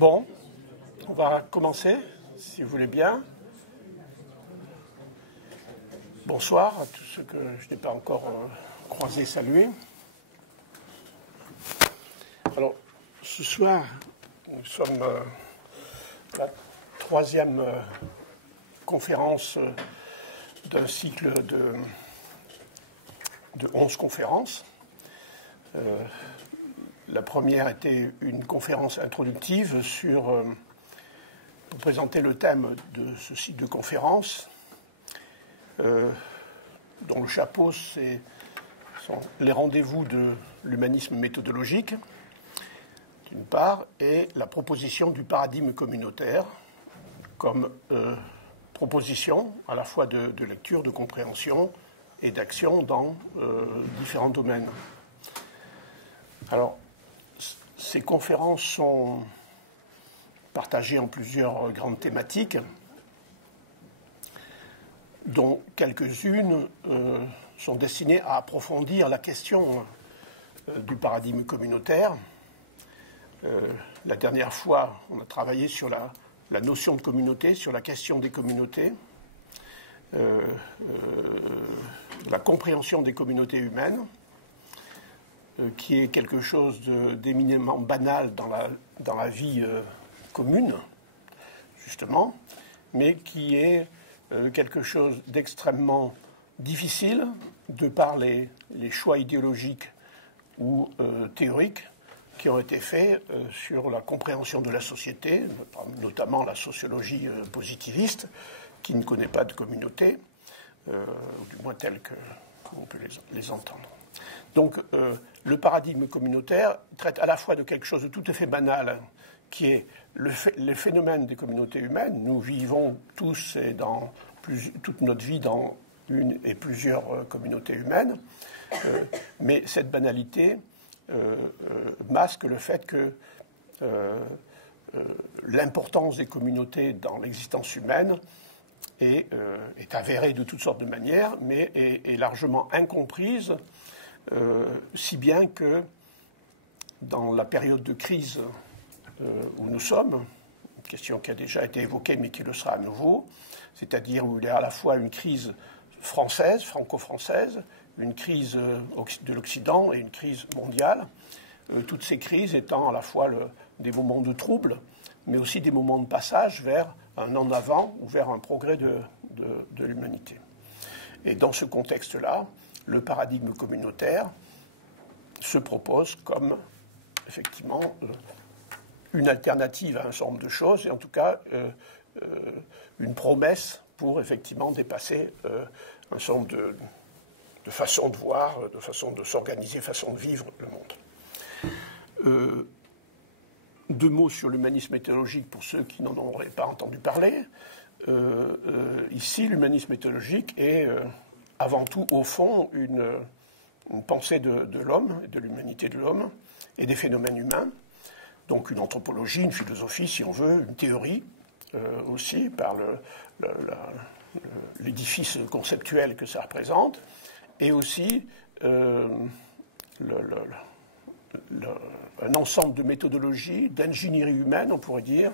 Bon, on va commencer, si vous voulez bien. Bonsoir à tous ceux que je n'ai pas encore croisés, salués. Alors, ce soir, nous sommes à la troisième conférence d'un cycle de 11 conférences. La première était une conférence introductive pour présenter le thème de ce cycle de conférences, dont le chapeau sont les rendez-vous de l'humanisme méthodologique, d'une part, et la proposition du paradigme communautaire comme proposition à la fois de lecture, de compréhension et d'action dans différents domaines. Alors, ces conférences sont partagées en plusieurs grandes thématiques, dont quelques-unes sont destinées à approfondir la question du paradigme communautaire. La dernière fois, on a travaillé sur la notion de communauté, sur la question des communautés, la compréhension des communautés humaines, qui est quelque chose d'éminemment banal dans la vie commune, justement, mais qui est quelque chose d'extrêmement difficile de par les choix idéologiques ou théoriques qui ont été faits sur la compréhension de la société, notamment la sociologie positiviste, qui ne connaît pas de communauté, ou du moins telle qu'on peut les entendre. Donc, le paradigme communautaire traite à la fois de quelque chose de tout à fait banal, qui est le phénomène des communautés humaines. Nous vivons tous et toute notre vie dans une et plusieurs communautés humaines, mais cette banalité masque le fait que l'importance des communautés dans l'existence humaine est avérée de toutes sortes de manières, mais est largement incomprise, si bien que dans la période de crise où nous sommes, une question qui a déjà été évoquée mais qui le sera à nouveau, c'est-à-dire où il y a à la fois une crise française, franco-française, une crise de l'Occident et une crise mondiale, toutes ces crises étant à la fois des moments de trouble, mais aussi des moments de passage vers un en avant ou vers un progrès de l'humanité. Et dans ce contexte-là, le paradigme communautaire se propose comme, effectivement, une alternative à un certain nombre de choses, et en tout cas une promesse pour, effectivement, dépasser un certain nombre de façons de voir, de façons de s'organiser, façons de vivre le monde. Deux mots sur l'humanisme méthodologique pour ceux qui n'en auraient pas entendu parler. Ici, l'humanisme méthodologique est avant tout, au fond, une pensée de l'homme, de l'humanité de l'homme et des phénomènes humains. Donc une anthropologie, une philosophie, si on veut, une théorie aussi, par l'édifice conceptuel que ça représente, et aussi un ensemble de méthodologies, d'ingénierie humaine, on pourrait dire,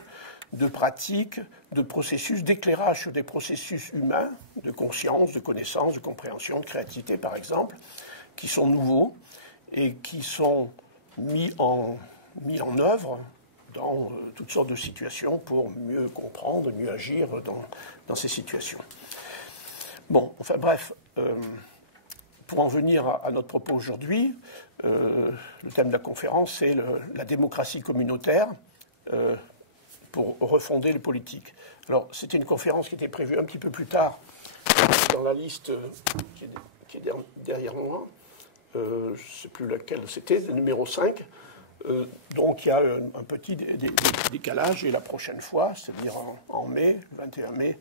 de pratiques, de processus, d'éclairage sur des processus humains, de conscience, de connaissance, de compréhension, de créativité, par exemple, qui sont nouveaux et qui sont mis en œuvre dans toutes sortes de situations pour mieux comprendre, mieux agir dans ces situations. Bon, enfin bref, pour en venir à notre propos aujourd'hui, le thème de la conférence, c'est la démocratie communautaire pour refonder le politique. Alors, c'était une conférence qui était prévue un petit peu plus tard dans la liste qui est derrière moi. Je ne sais plus laquelle c'était, le numéro 5. Donc, il y a un petit décalage. Et la prochaine fois, c'est-à-dire en mai, le 21 mai,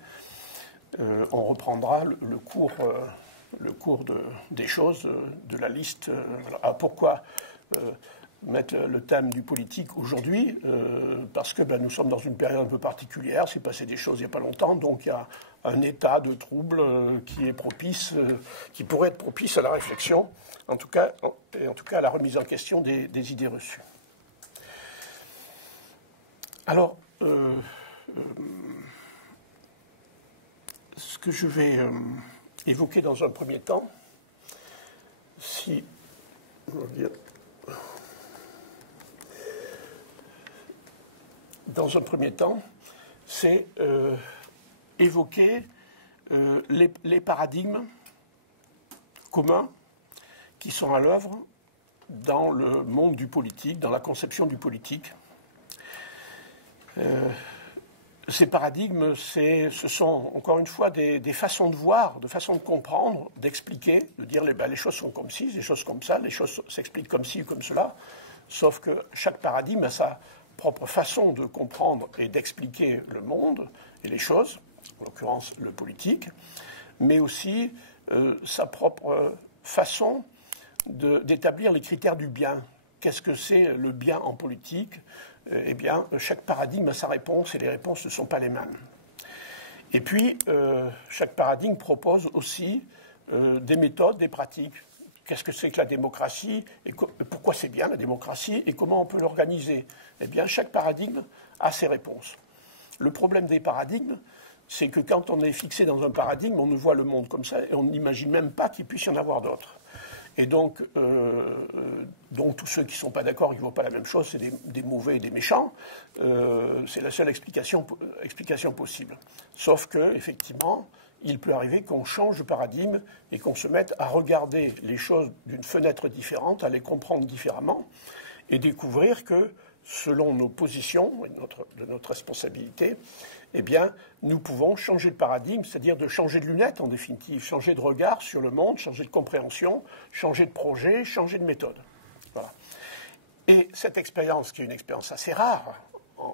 on reprendra le cours des choses de la liste. Alors, pourquoi mettre le thème du politique aujourd'hui, parce que nous sommes dans une période un peu particulière, s'est passé des choses il n'y a pas longtemps, donc il y a un état de trouble qui est propice, qui pourrait être propice à la réflexion, en tout cas à la remise en question des idées reçues. Alors, ce que je vais évoquer dans un premier temps, c'est évoquer les paradigmes communs qui sont à l'œuvre dans le monde du politique, dans la conception du politique. Ces paradigmes, ce sont encore une fois des façons de voir, de façons de comprendre, d'expliquer, de dire les choses sont comme ci, les choses comme ça, les choses s'expliquent comme ci ou comme cela, sauf que chaque paradigme a sa propre façon de comprendre et d'expliquer le monde et les choses, en l'occurrence le politique, mais aussi sa propre façon d'établir les critères du bien. Qu'est-ce que c'est le bien en politique ? Eh bien, chaque paradigme a sa réponse et les réponses ne sont pas les mêmes. Et puis, chaque paradigme propose aussi des méthodes, des pratiques. Qu'est-ce que c'est que la démocratie et pourquoi c'est bien la démocratie et comment on peut l'organiser ? Eh bien, chaque paradigme a ses réponses. Le problème des paradigmes, c'est que quand on est fixé dans un paradigme, on ne voit le monde comme ça et on n'imagine même pas qu'il puisse y en avoir d'autres. Et donc tous ceux qui ne sont pas d'accord, qui ne voient pas la même chose, c'est des mauvais et des méchants. C'est la seule explication possible. Sauf que, effectivement, il peut arriver qu'on change de paradigme et qu'on se mette à regarder les choses d'une fenêtre différente, à les comprendre différemment et découvrir que, selon nos positions et de notre responsabilité, eh bien, nous pouvons changer de paradigme, c'est-à-dire de changer de lunettes en définitive, changer de regard sur le monde, changer de compréhension, changer de projet, changer de méthode. Voilà. Et cette expérience, qui est une expérience assez rare,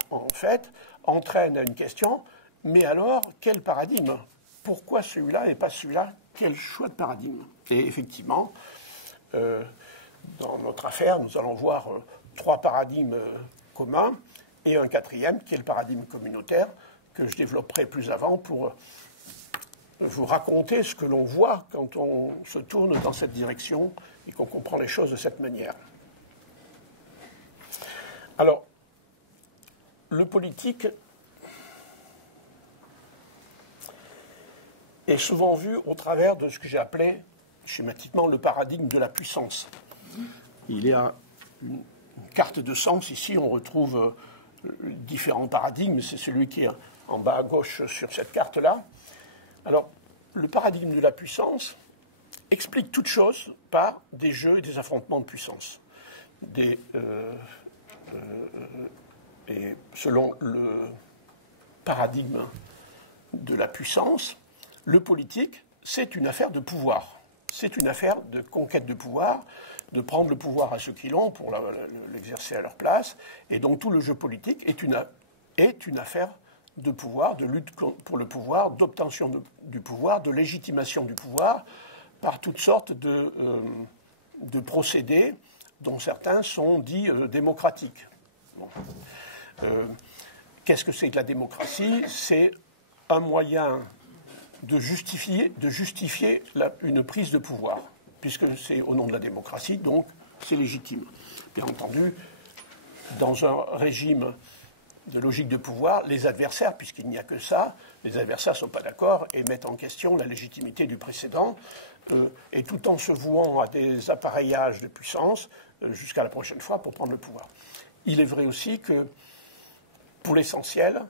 en fait, entraîne à une question, mais alors, quel paradigme ? Pourquoi celui-là et pas celui-là ? Quel choix de paradigme ? Et effectivement, dans notre affaire, nous allons voir 3 paradigmes communs et un 4e, qui est le paradigme communautaire, que je développerai plus avant pour vous raconter ce que l'on voit quand on se tourne dans cette direction et qu'on comprend les choses de cette manière. Alors, le politique est souvent vu au travers de ce que j'ai appelé schématiquement le paradigme de la puissance. Il y a une carte de sens ici, on retrouve différents paradigmes, c'est celui qui est en bas à gauche sur cette carte-là. Alors, le paradigme de la puissance explique toute chose par des jeux et des affrontements de puissance. Et selon le paradigme de la puissance, le politique, c'est une affaire de pouvoir. C'est une affaire de conquête de pouvoir, de prendre le pouvoir à ceux qui l'ont pour l'exercer à leur place. Et donc tout le jeu politique est une affaire de pouvoir, de lutte pour le pouvoir, d'obtention du pouvoir, de légitimation du pouvoir, par toutes sortes de procédés dont certains sont dits démocratiques. Bon. Qu'est-ce que c'est que la démocratie ? C'est un moyen de justifier une prise de pouvoir, puisque c'est au nom de la démocratie, donc c'est légitime. Bien entendu, dans un régime de logique de pouvoir, les adversaires, puisqu'il n'y a que ça, les adversaires ne sont pas d'accord et mettent en question la légitimité du précédent, et tout en se vouant à des appareillages de puissance jusqu'à la prochaine fois pour prendre le pouvoir. Il est vrai aussi que, pour l'essentiel,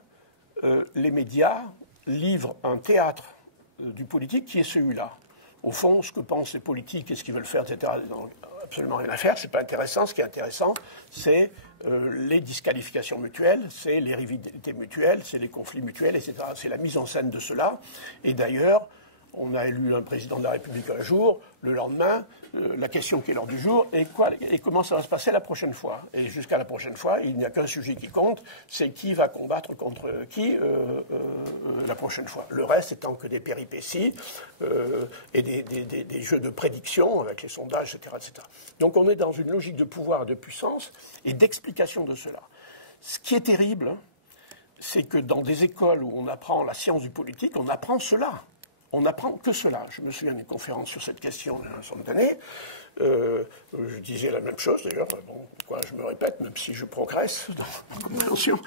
les médias livrent un théâtre du politique qui est celui-là. Au fond, ce que pensent les politiques et ce qu'ils veulent faire, etc., ils n'ont absolument rien à faire, c'est pas intéressant. Ce qui est intéressant, c'est les disqualifications mutuelles, c'est les rivalités mutuelles, c'est les conflits mutuels, etc. C'est la mise en scène de cela. Et d'ailleurs, on a élu un président de la République un jour, le lendemain, la question qui est l'ordre du jour est quoi et comment ça va se passer la prochaine fois. Et jusqu'à la prochaine fois, il n'y a qu'un sujet qui compte, c'est qui va combattre contre qui la prochaine fois. Le reste étant que des péripéties et des jeux de prédiction avec les sondages, etc., etc. Donc on est dans une logique de pouvoir et de puissance et d'explication de cela. Ce qui est terrible, c'est que dans des écoles où on apprend la science du politique, on apprend cela. On n'apprend que cela. Je me souviens d'une conférence sur cette question il y a un certain d'années. Je disais la même chose d'ailleurs. Bon, quoi, je me répète, même si je progresse dans la compréhension.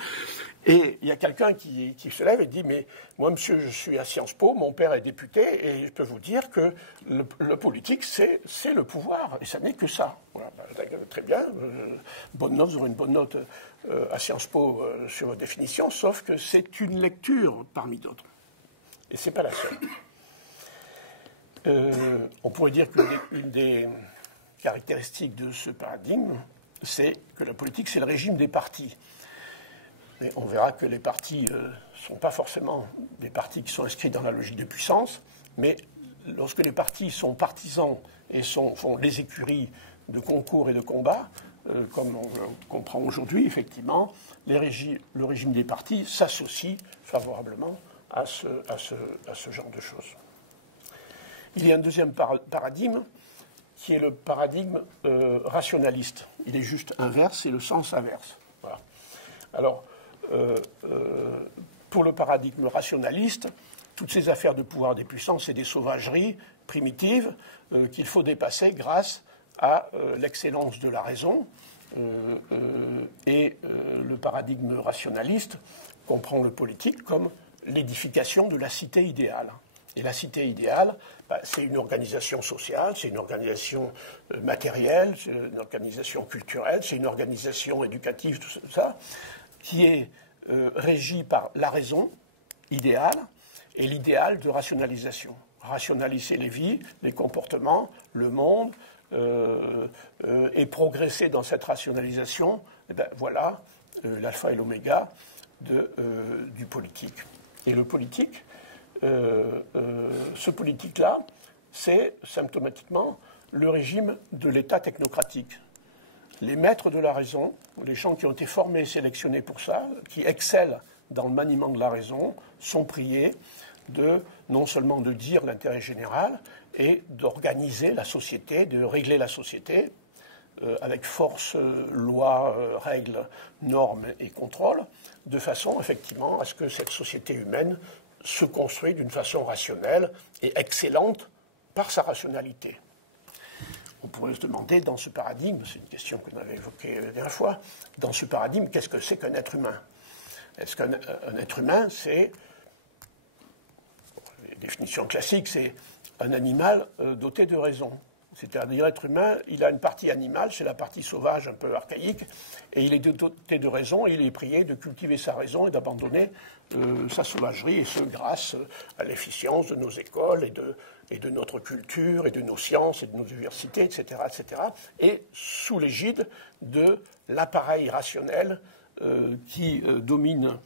Et il y a quelqu'un qui se lève et dit « Mais moi, monsieur, je suis à Sciences Po, mon père est député, et je peux vous dire que le politique, c'est le pouvoir, et ça n'est que ça. » Voilà, très bien, bonne note, vous aurez une bonne note à Sciences Po sur votre définition, sauf que c'est une lecture parmi d'autres. Et ce n'est pas la seule. On pourrait dire qu'une des caractéristiques de ce paradigme, c'est que la politique, c'est le régime des partis. Mais on verra que les partis ne sont pas forcément des partis qui sont inscrits dans la logique de puissance, mais lorsque les partis sont partisans et font les écuries de concours et de combat, comme on comprend aujourd'hui, effectivement, le régime des partis s'associe favorablement à ce genre de choses. Il y a un deuxième paradigme qui est le paradigme rationaliste. Il est juste inverse, c'est le sens inverse. Voilà. Alors, pour le paradigme rationaliste, toutes ces affaires de pouvoir des puissances, c'est des sauvageries primitives qu'il faut dépasser grâce à l'excellence de la raison. Et le paradigme rationaliste comprend le politique comme l'édification de la cité idéale. Et la cité idéale, c'est une organisation sociale, c'est une organisation matérielle, c'est une organisation culturelle, c'est une organisation éducative, tout ça, qui est régie par la raison idéale et l'idéal de rationalisation. Rationaliser les vies, les comportements, le monde, et progresser dans cette rationalisation, et bien, voilà l'alpha et l'oméga du politique. Et le politique, ce politique-là, c'est symptomatiquement le régime de l'État technocratique. Les maîtres de la raison, les gens qui ont été formés et sélectionnés pour ça, qui excellent dans le maniement de la raison, sont priés non seulement de dire l'intérêt général et d'organiser la société, de régler la société avec force, loi, règles, normes et contrôles, de façon effectivement à ce que cette société humaine se construise d'une façon rationnelle et excellente par sa rationalité. On pourrait se demander, dans ce paradigme, c'est une question que l'on avait évoquée la dernière fois, dans ce paradigme, qu'est-ce que c'est qu'un être humain? Est-ce qu'un être humain, c'est, la définition classique, c'est un animal doté de raison. C'est-à-dire l'être humain, il a une partie animale, c'est la partie sauvage un peu archaïque, et il est doté de raison, et il est prié de cultiver sa raison et d'abandonner sa sauvagerie, et ce grâce à l'efficience de nos écoles et de notre culture et de nos sciences et de nos universités, etc., etc., et sous l'égide de l'appareil rationnel qui domine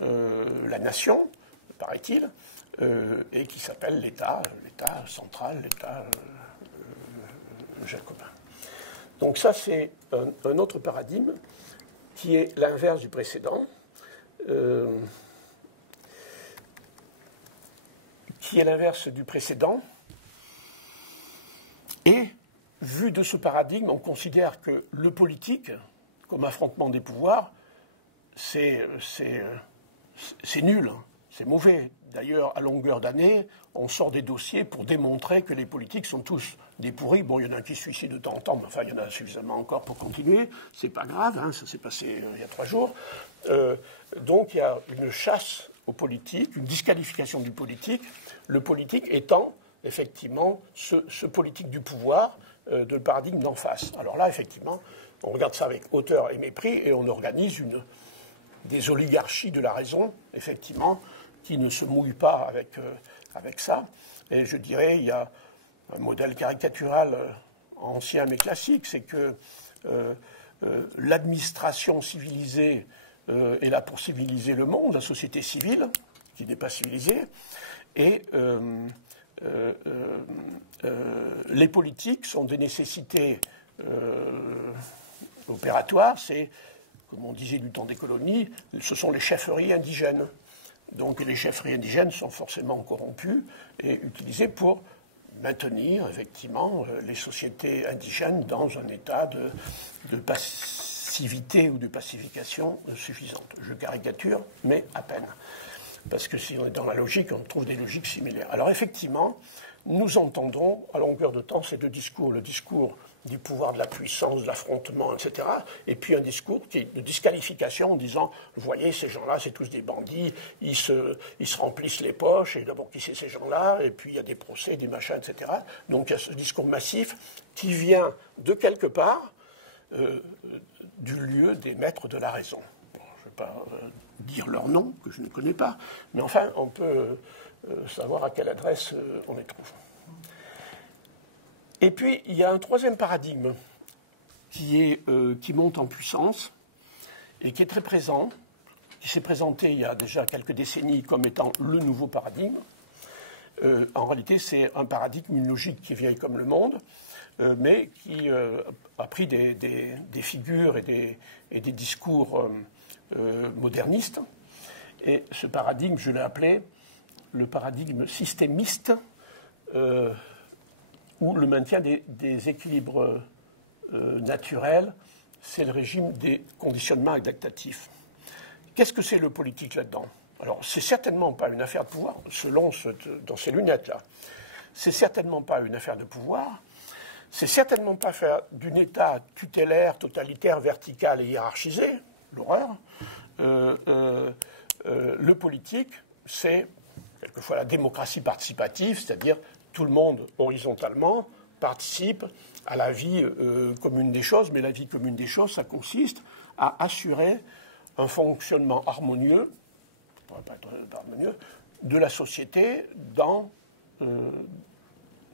la nation, paraît-il, et qui s'appelle l'État central, l'État jacobin. Donc ça, c'est un autre paradigme qui est l'inverse du précédent, et vu de ce paradigme, on considère que le politique, comme affrontement des pouvoirs, c'est nul, c'est mauvais. D'ailleurs, à longueur d'année, on sort des dossiers pour démontrer que les politiques sont tous des pourris. Bon, il y en a un qui se suicide de temps en temps, mais enfin, il y en a suffisamment encore pour continuer. C'est pas grave, hein, ça s'est passé il y a 3 jours. Donc, il y a une chasse aux politiques, une disqualification du politique. Le politique étant, effectivement, ce politique du pouvoir de le paradigme d'en face. Alors là, effectivement, on regarde ça avec hauteur et mépris et on organise des oligarchies de la raison, effectivement, qui ne se mouillent pas avec ça. Et je dirais, il y a un modèle caricatural ancien mais classique, c'est que l'administration civilisée est là pour civiliser le monde, la société civile, qui n'est pas civilisée, et les politiques sont des nécessités opératoires, c'est, comme on disait du temps des colonies, ce sont les chefferies indigènes. Donc les chefferies indigènes sont forcément corrompues et utilisées pour maintenir effectivement les sociétés indigènes dans un état de passivité ou de pacification suffisante. Je caricature, mais à peine. Parce que si on est dans la logique, on trouve des logiques similaires. Alors effectivement, nous entendons à longueur de temps ces deux discours, le discours du pouvoir de la puissance, de l'affrontement, etc. Et puis un discours qui est de disqualification en disant, vous voyez, ces gens-là, c'est tous des bandits, ils se remplissent les poches, et d'abord, qui c'est ces gens-là, et puis il y a des procès, des machins, etc. Donc il y a ce discours massif qui vient de quelque part du lieu des maîtres de la raison. Bon, je ne vais pas dire leur nom, que je ne connais pas, mais enfin, on peut savoir à quelle adresse on les trouve. Et puis, il y a un troisième paradigme qui monte en puissance et qui est très présent, qui s'est présenté il y a déjà quelques décennies comme étant le nouveau paradigme. En réalité, c'est un paradigme, une logique qui est vieille comme le monde, mais qui a pris des figures et des discours modernistes. Et ce paradigme, je l'ai appelé le paradigme systémiste, où le maintien des équilibres naturels, c'est le régime des conditionnements adaptatifs. Qu'est-ce que c'est le politique là-dedans? Alors, c'est certainement pas une affaire de pouvoir, selon dans ces lunettes-là. C'est certainement pas une affaire de pouvoir. C'est certainement pas faire d'un État tutélaire, totalitaire, vertical et hiérarchisé, l'horreur. Le politique, c'est quelquefois la démocratie participative, c'est-à-dire tout le monde horizontalement participe à la vie commune des choses, mais la vie commune des choses, ça consiste à assurer un fonctionnement harmonieux, de la société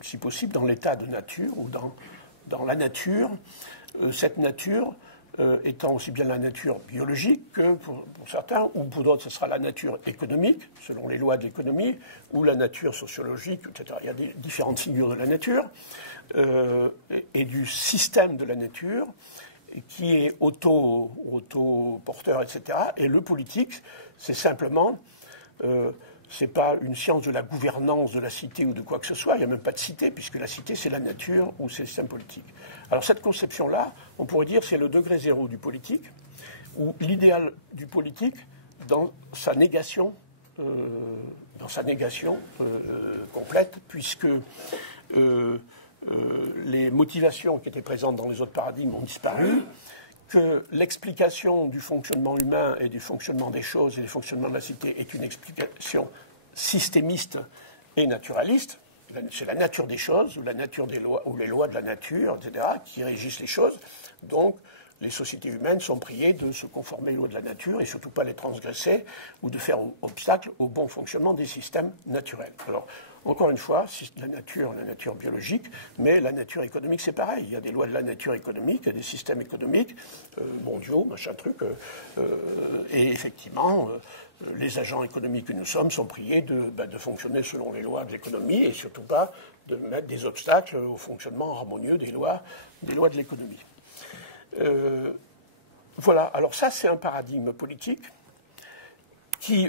si possible, dans l'état de nature ou dans la nature. Cette nature étant aussi bien la nature biologique que, pour certains, ou pour d'autres, ce sera la nature économique, selon les lois de l'économie, ou la nature sociologique, etc. Il y a différentes figures de la nature, et du système de la nature, qui est auto-porteur, etc. Et le politique, c'est simplement... c'est pas une science de la gouvernance de la cité ou de quoi que ce soit, il n'y a même pas de cité, puisque la cité, c'est la nature ou c'est le système politique. Alors cette conception-là, on pourrait dire c'est le degré zéro du politique, ou l'idéal du politique dans sa négation complète, puisque les motivations qui étaient présentes dans les autres paradigmes ont disparu, que l'explication du fonctionnement humain et du fonctionnement des choses et du fonctionnement de la cité est une explication systémiste et naturaliste. C'est la nature des choses, ou la nature des lois, ou les lois de la nature, etc., qui régissent les choses. Donc, les sociétés humaines sont priées de se conformer aux lois de la nature et surtout pas les transgresser ou de faire obstacle au bon fonctionnement des systèmes naturels. Alors, encore une fois, la nature biologique, mais la nature économique, c'est pareil. Il y a des lois de la nature économique, il y a des systèmes économiques, mondiaux, machin truc, et effectivement, les agents économiques que nous sommes sont priés de fonctionner selon les lois de l'économie et surtout pas de mettre des obstacles au fonctionnement harmonieux des lois de l'économie. Voilà, alors ça c'est un paradigme politique qui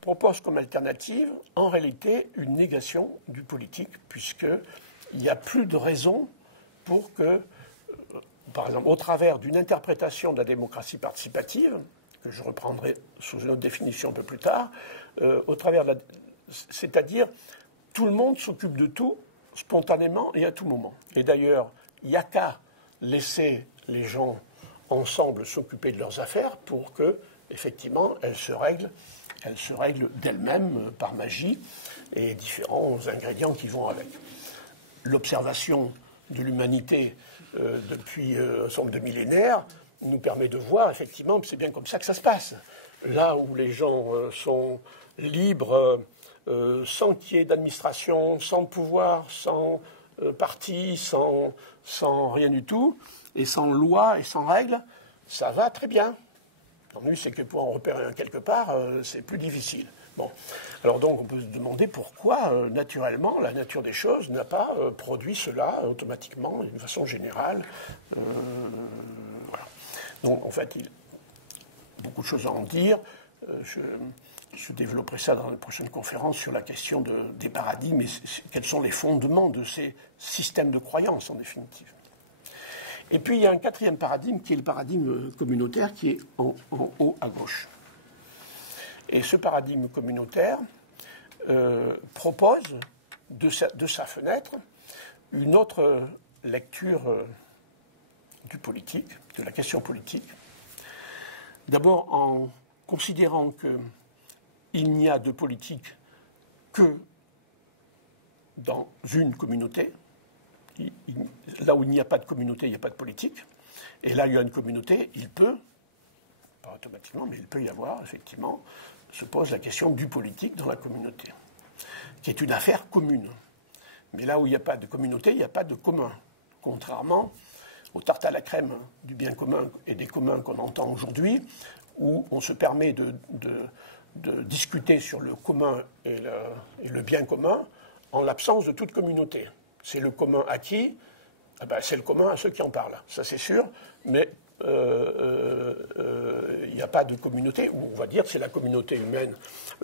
propose comme alternative en réalité une négation du politique, puisqu'il n'y a plus de raison pour que, par exemple, au travers d'une interprétation de la démocratie participative, que je reprendrai sous une autre définition un peu plus tard, c'est-à-dire tout le monde s'occupe de tout spontanément et à tout moment. Et d'ailleurs, il n'y a qu'à laisser les gens ensemble s'occuper de leurs affaires pour que, effectivement, elles se règlent d'elles-mêmes par magie et différents ingrédients qui vont avec. L'observation de l'humanité depuis un certain nombre de millénaires nous permet de voir, effectivement, que c'est bien comme ça que ça se passe. Là où les gens sont libres, sans qu'il y ait d'administration, sans pouvoir, sans parti, sans rien du tout, et sans loi et sans règles, ça va très bien. L'ennui, c'est que pour en repérer un quelque part, c'est plus difficile. Bon. Alors donc, on peut se demander pourquoi, naturellement, la nature des choses n'a pas produit cela automatiquement, d'une façon générale. Voilà. Donc, en fait, il y a beaucoup de choses à en dire. Je développerai ça dans la prochaine conférence sur la question des paradigmes et quels sont les fondements de ces systèmes de croyances, en définitive. Et puis, il y a un quatrième paradigme qui est le paradigme communautaire qui est en haut à gauche. Et ce paradigme communautaire propose de sa fenêtre une autre lecture du politique, de la question politique. D'abord en considérant qu'il n'y a de politique que dans une communauté. Là où il n'y a pas de communauté, il n'y a pas de politique. Et là où il y a une communauté, il peut, pas automatiquement, mais il peut y avoir, effectivement, se pose la question du politique dans la communauté, qui est une affaire commune. Mais là où il n'y a pas de communauté, il n'y a pas de commun. Contrairement aux tartes à la crème du bien commun et des communs qu'on entend aujourd'hui, où on se permet de discuter sur le commun et le bien commun en l'absence de toute communauté. C'est le commun à qui? C'est le commun à ceux qui en parlent, ça c'est sûr, mais il n'y a pas de communauté, ou on va dire c'est la communauté humaine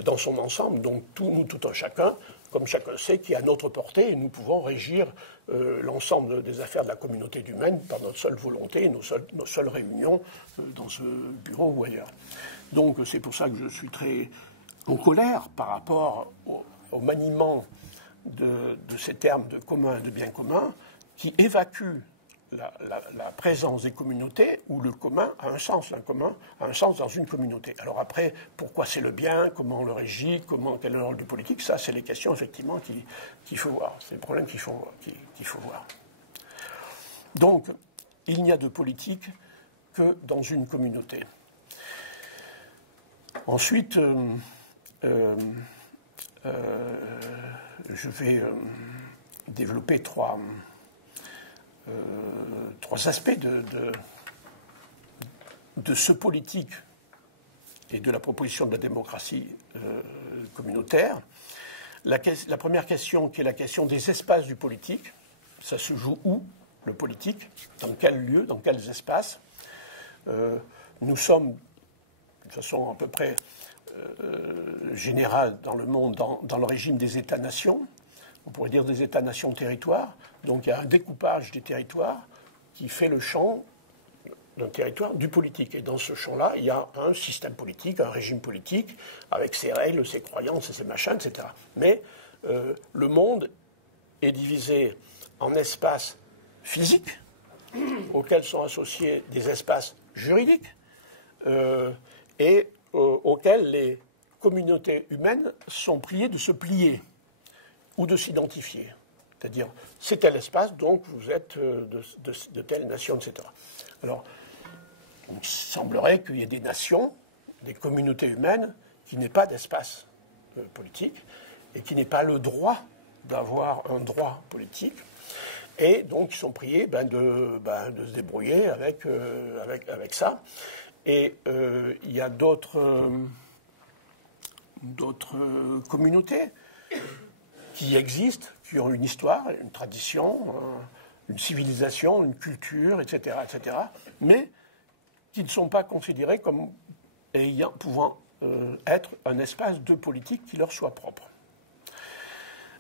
dans son ensemble, donc nous, tout un chacun, comme chacun sait, qui est à notre portée, et nous pouvons régir l'ensemble des affaires de la communauté humaine par notre seule volonté et nos seules réunions dans ce bureau ou ailleurs. Donc c'est pour ça que je suis très en colère par rapport au maniement de ces termes de commun et de bien commun qui évacuent la présence des communautés où le commun a un sens, un commun a un sens dans une communauté. Alors après, pourquoi c'est le bien, comment on le régit, quel est le rôle du politique, ça c'est les questions effectivement qu'il faut voir, c'est les problèmes qu'il faut voir. Donc, il n'y a de politique que dans une communauté. Ensuite, je vais développer trois aspects de ce politique et de la proposition de la démocratie communautaire. La première question, qui est la question des espaces du politique, ça se joue où, le politique, dans quel lieu, dans quels espaces. Nous sommes, de façon à peu près générale dans le monde, dans le régime des États-nations. On pourrait dire des États-nations territoires. Donc il y a un découpage des territoires qui fait le champ d'un territoire du politique. Et dans ce champ-là, il y a un système politique, un régime politique, avec ses règles, ses croyances et ses machins, etc. Mais le monde est divisé en espaces physiques, auxquels sont associés des espaces juridiques, et auxquels les communautés humaines sont priées de se plier ou de s'identifier. C'est-à-dire, c'est tel espace, donc vous êtes de telle nation, etc. Alors, il semblerait qu'il y ait des nations, des communautés humaines, qui n'aient pas d'espace politique et qui n'aient pas le droit d'avoir un droit politique. Et donc, ils sont priés de se débrouiller avec ça. Et il y a d'autres communautés qui existent, qui ont une histoire, une tradition, une civilisation, une culture, etc., mais qui ne sont pas considérées comme pouvant être un espace de politique qui leur soit propre.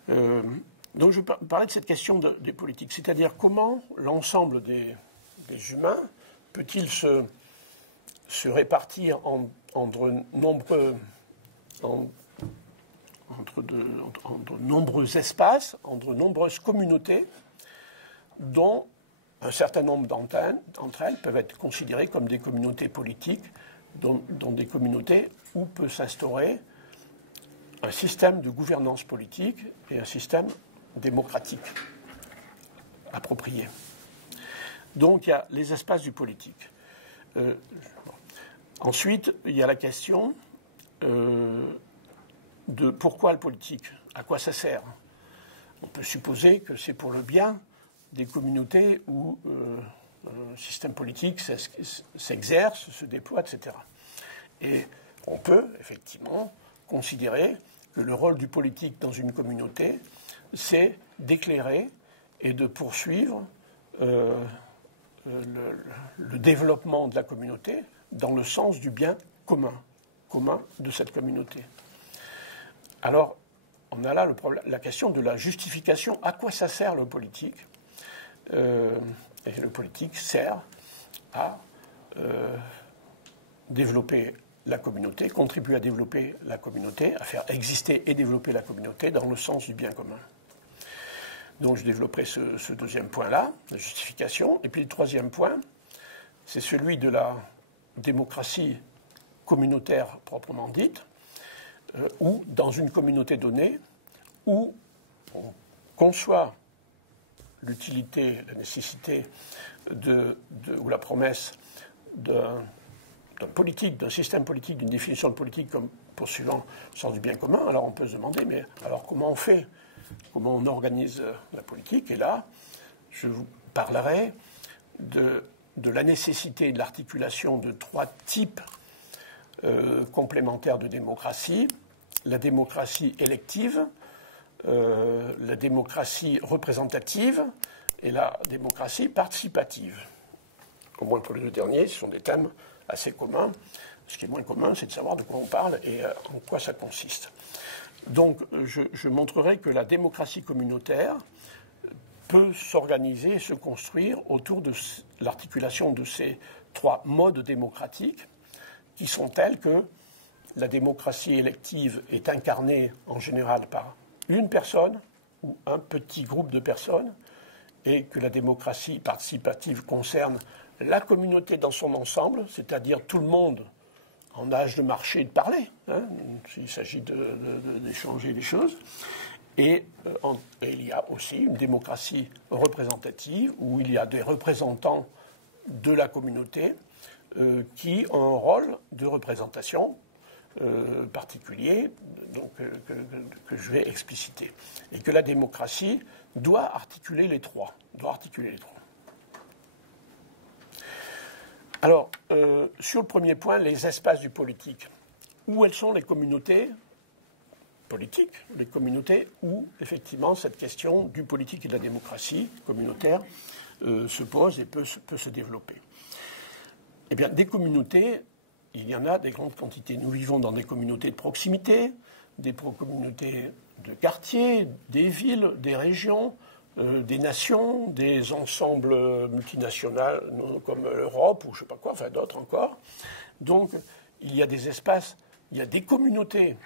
Donc je vais parler de cette question des politiques, c'est-à-dire comment l'ensemble des humains peut-il se répartir entre nombreux espaces, entre nombreuses communautés, dont un certain nombre d'entre elles peuvent être considérées comme des communautés politiques, dont des communautés où peut s'instaurer un système de gouvernance politique et un système démocratique approprié. Donc il y a les espaces du politique. Ensuite, il y a la question de pourquoi le politique, à quoi ça sert. On peut supposer que c'est pour le bien des communautés où un système politique s'exerce, se déploie, etc. Et on peut effectivement considérer que le rôle du politique dans une communauté, c'est d'éclairer et de poursuivre le développement de la communauté dans le sens du bien commun de cette communauté. Alors, on a là la question de la justification. À quoi ça sert le politique ? Et le politique sert à développer la communauté, contribuer à développer la communauté, à faire exister et développer la communauté dans le sens du bien commun. Donc je développerai ce deuxième point-là, la justification. Et puis le troisième point, c'est celui de la démocratie communautaire proprement dite, où dans une communauté donnée, où on conçoit l'utilité, la nécessité ou la promesse d'un système politique, d'une définition de politique comme poursuivant le sens du bien commun. Alors on peut se demander, mais alors comment on fait? Comment on organise la politique? Et là, je vous parlerai de la nécessité de l'articulation de 3 types complémentaires de démocratie. La démocratie élective, la démocratie représentative et la démocratie participative. Au moins pour les 2 derniers, ce sont des thèmes assez communs. Ce qui est moins commun, c'est de savoir de quoi on parle et en quoi ça consiste. Donc, je montrerai que la démocratie communautaire peut s'organiser et se construire autour de l'articulation de ces 3 modes démocratiques qui sont tels que la démocratie élective est incarnée en général par une personne ou un petit groupe de personnes et que la démocratie participative concerne la communauté dans son ensemble, c'est-à-dire tout le monde en âge de marcher et de parler, hein, s'il s'agit d'échanger des choses. Et il y a aussi une démocratie représentative où il y a des représentants de la communauté qui ont un rôle de représentation particulier donc, que je vais expliciter. Et que la démocratie doit articuler les trois. Alors, sur le premier point, les espaces du politique. Où elles sont les communautés politiques, les communautés où, effectivement, cette question du politique et de la démocratie communautaire se pose et peut se développer. Eh bien, des communautés, il y en a des grandes quantités. Nous vivons dans des communautés de proximité, des communautés de quartiers, des villes, des régions, des nations, des ensembles multinationaux comme l'Europe ou je ne sais pas quoi, enfin d'autres encore. Donc, il y a des espaces, il y a des communautés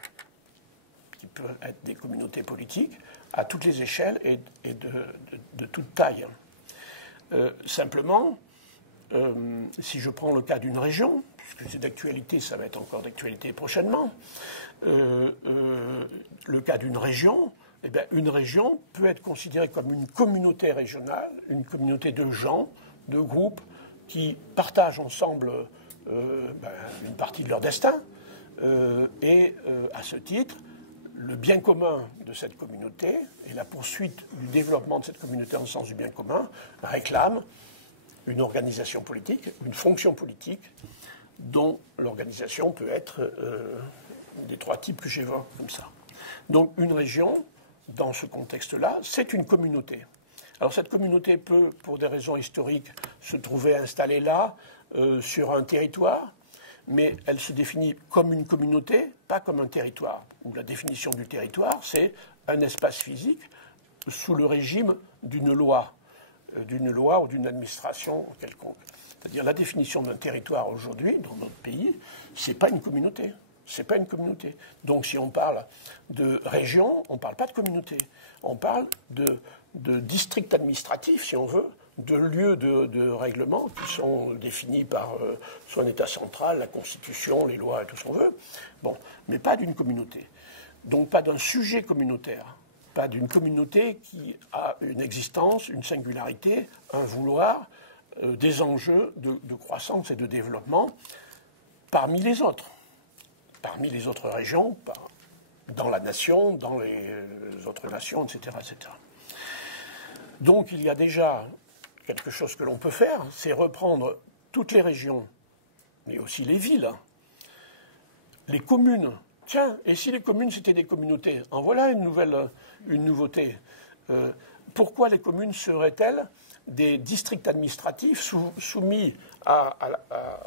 qui peuvent être des communautés politiques à toutes les échelles et de toute taille. Simplement, si je prends le cas d'une région, puisque c'est d'actualité, ça va être encore d'actualité prochainement, le cas d'une région, eh bien, une région peut être considérée comme une communauté régionale, une communauté de gens, de groupes qui partagent ensemble une partie de leur destin et à ce titre, le bien commun de cette communauté et la poursuite du développement de cette communauté en sens du bien commun réclament une organisation politique, une fonction politique dont l'organisation peut être des 3 types que j'évoque comme ça. Donc une région, dans ce contexte-là, c'est une communauté. Alors cette communauté peut, pour des raisons historiques, se trouver installée là, sur un territoire, mais elle se définit comme une communauté, pas comme un territoire, où la définition du territoire, c'est un espace physique sous le régime d'une loi ou d'une administration quelconque. C'est-à-dire la définition d'un territoire aujourd'hui, dans notre pays, c'est pas une communauté. C'est pas une communauté. Donc si on parle de région, on ne parle pas de communauté. On parle de district administratif, si on veut, de lieux de règlement qui sont définis par soit un État central, la Constitution, les lois et tout ce qu'on veut. Bon, mais pas d'une communauté. Donc pas d'un sujet communautaire. Pas d'une communauté qui a une existence, une singularité, un vouloir, des enjeux de croissance et de développement parmi les autres régions, dans la nation, dans les autres nations, etc., etc. Donc il y a déjà quelque chose que l'on peut faire, c'est reprendre toutes les régions, mais aussi les villes, les communes. Tiens, et si les communes c'était des communautés? En voilà une nouveauté. Pourquoi les communes seraient-elles des districts administratifs soumis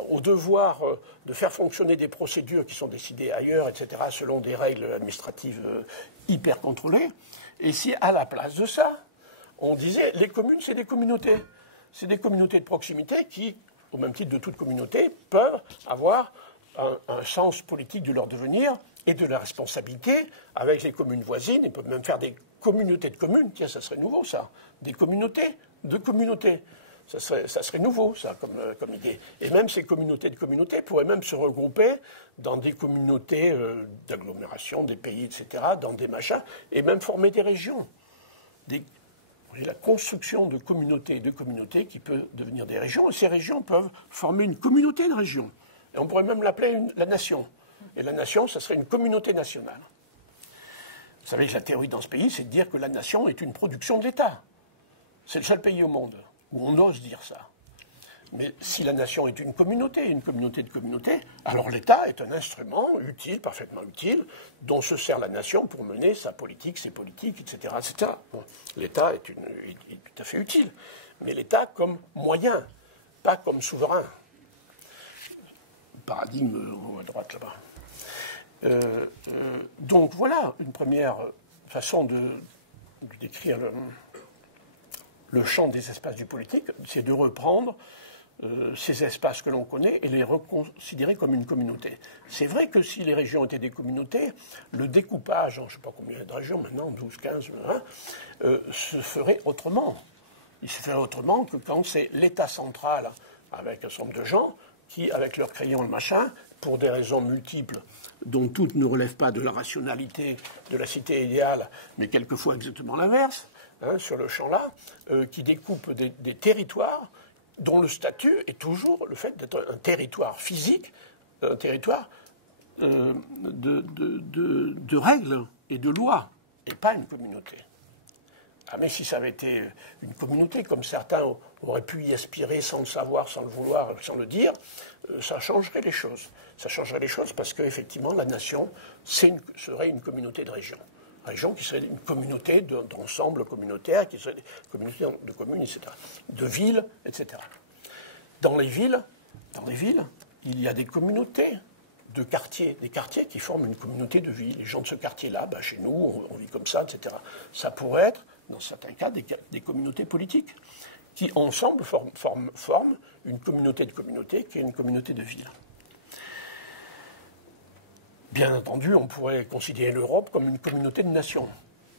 au devoir de faire fonctionner des procédures qui sont décidées ailleurs, etc., selon des règles administratives hyper contrôlées? Et si, à la place de ça, on disait les communes, c'est des communautés. C'est des communautés de proximité qui, au même titre de toute communauté, peuvent avoir un sens politique de leur devenir et de leur responsabilité avec les communes voisines. Ils peuvent même faire des communautés de communes. Tiens, ça serait nouveau, ça. Des communautés de communautés. Ça serait nouveau, ça, comme idée. Et même ces communautés de communautés pourraient même se regrouper dans des communautés d'agglomération, des pays, etc., dans des machins, et même former des régions. La construction de communautés qui peut devenir des régions, et ces régions peuvent former une communauté de régions. Et on pourrait même l'appeler la nation. Et la nation, ça serait une communauté nationale. Vous savez que la théorie dans ce pays, c'est de dire que la nation est une production de l'État. C'est le seul pays au monde où on ose dire ça. Mais si la nation est une communauté de communautés, alors l'État est un instrument utile, parfaitement utile, dont se sert la nation pour mener sa politique, ses politiques, etc. etc. Bon, l'État est tout à fait utile, mais l'État comme moyen, pas comme souverain. Le paradigme à droite là-bas. Donc voilà une première façon de décrire le champ des espaces du politique, c'est de reprendre ces espaces que l'on connaît et les reconsidérer comme une communauté. C'est vrai que si les régions étaient des communautés, le découpage, je ne sais pas combien de régions maintenant, 12, 15, se ferait autrement. Il se ferait autrement que quand c'est l'État central avec un certain nombre de gens qui, avec leur crayon le machin, pour des raisons multiples, dont toutes ne relèvent pas de la rationalité de la cité idéale, mais quelquefois exactement l'inverse, sur le champ-là, qui découpent des territoires dont le statut est toujours le fait d'être un territoire physique, un territoire de règles et de lois, et pas une communauté. Ah, mais si ça avait été une communauté, comme certains auraient pu y aspirer sans le savoir, sans le vouloir, sans le dire, ça changerait les choses. Ça changerait les choses parce qu'effectivement, la nation serait une communauté de régions. Régions qui seraient une communauté d'ensemble communautaire, qui seraient des communautés de communes, etc. De villes, etc. Dans les villes, il y a des communautés de quartiers, des quartiers qui forment une communauté de vie. Les gens de ce quartier-là, chez nous, on vit comme ça, etc. Ça pourrait être, dans certains cas, des communautés politiques qui, ensemble, forment une communauté de communautés qui est une communauté de villes. Bien entendu, on pourrait considérer l'Europe comme une communauté de nations.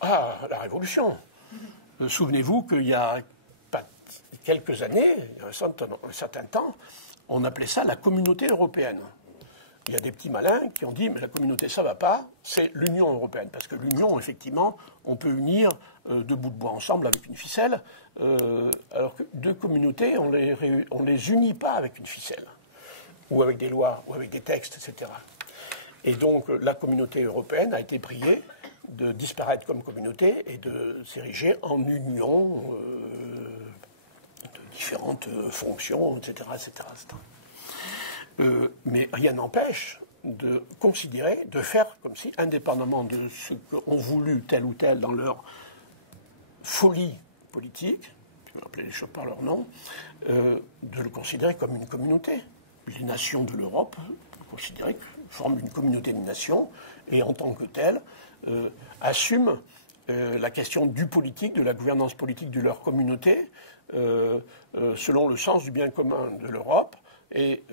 Ah, la Révolution. Souvenez-vous qu'il y a quelques années, un certain temps, on appelait ça la communauté européenne. Il y a des petits malins qui ont dit « mais la communauté, ça ne va pas, c'est l'Union européenne ». Parce que l'Union, effectivement, on peut unir deux bouts de bois ensemble avec une ficelle, alors que deux communautés, on les unit pas avec une ficelle, ou avec des lois, ou avec des textes, etc. Et donc, la communauté européenne a été priée de disparaître comme communauté et de s'ériger en union de différentes fonctions, etc. etc., etc. Mais rien n'empêche de considérer, de faire comme si, indépendamment de ce qu'ont voulu tel ou tel dans leur folie politique, on va appeler les choses par leur nom, de le considérer comme une communauté. Les nations de l'Europe, considérer forment une communauté de nations et en tant que telles assument la question du politique, de la gouvernance politique de leur communauté selon le sens du bien commun de l'Europe et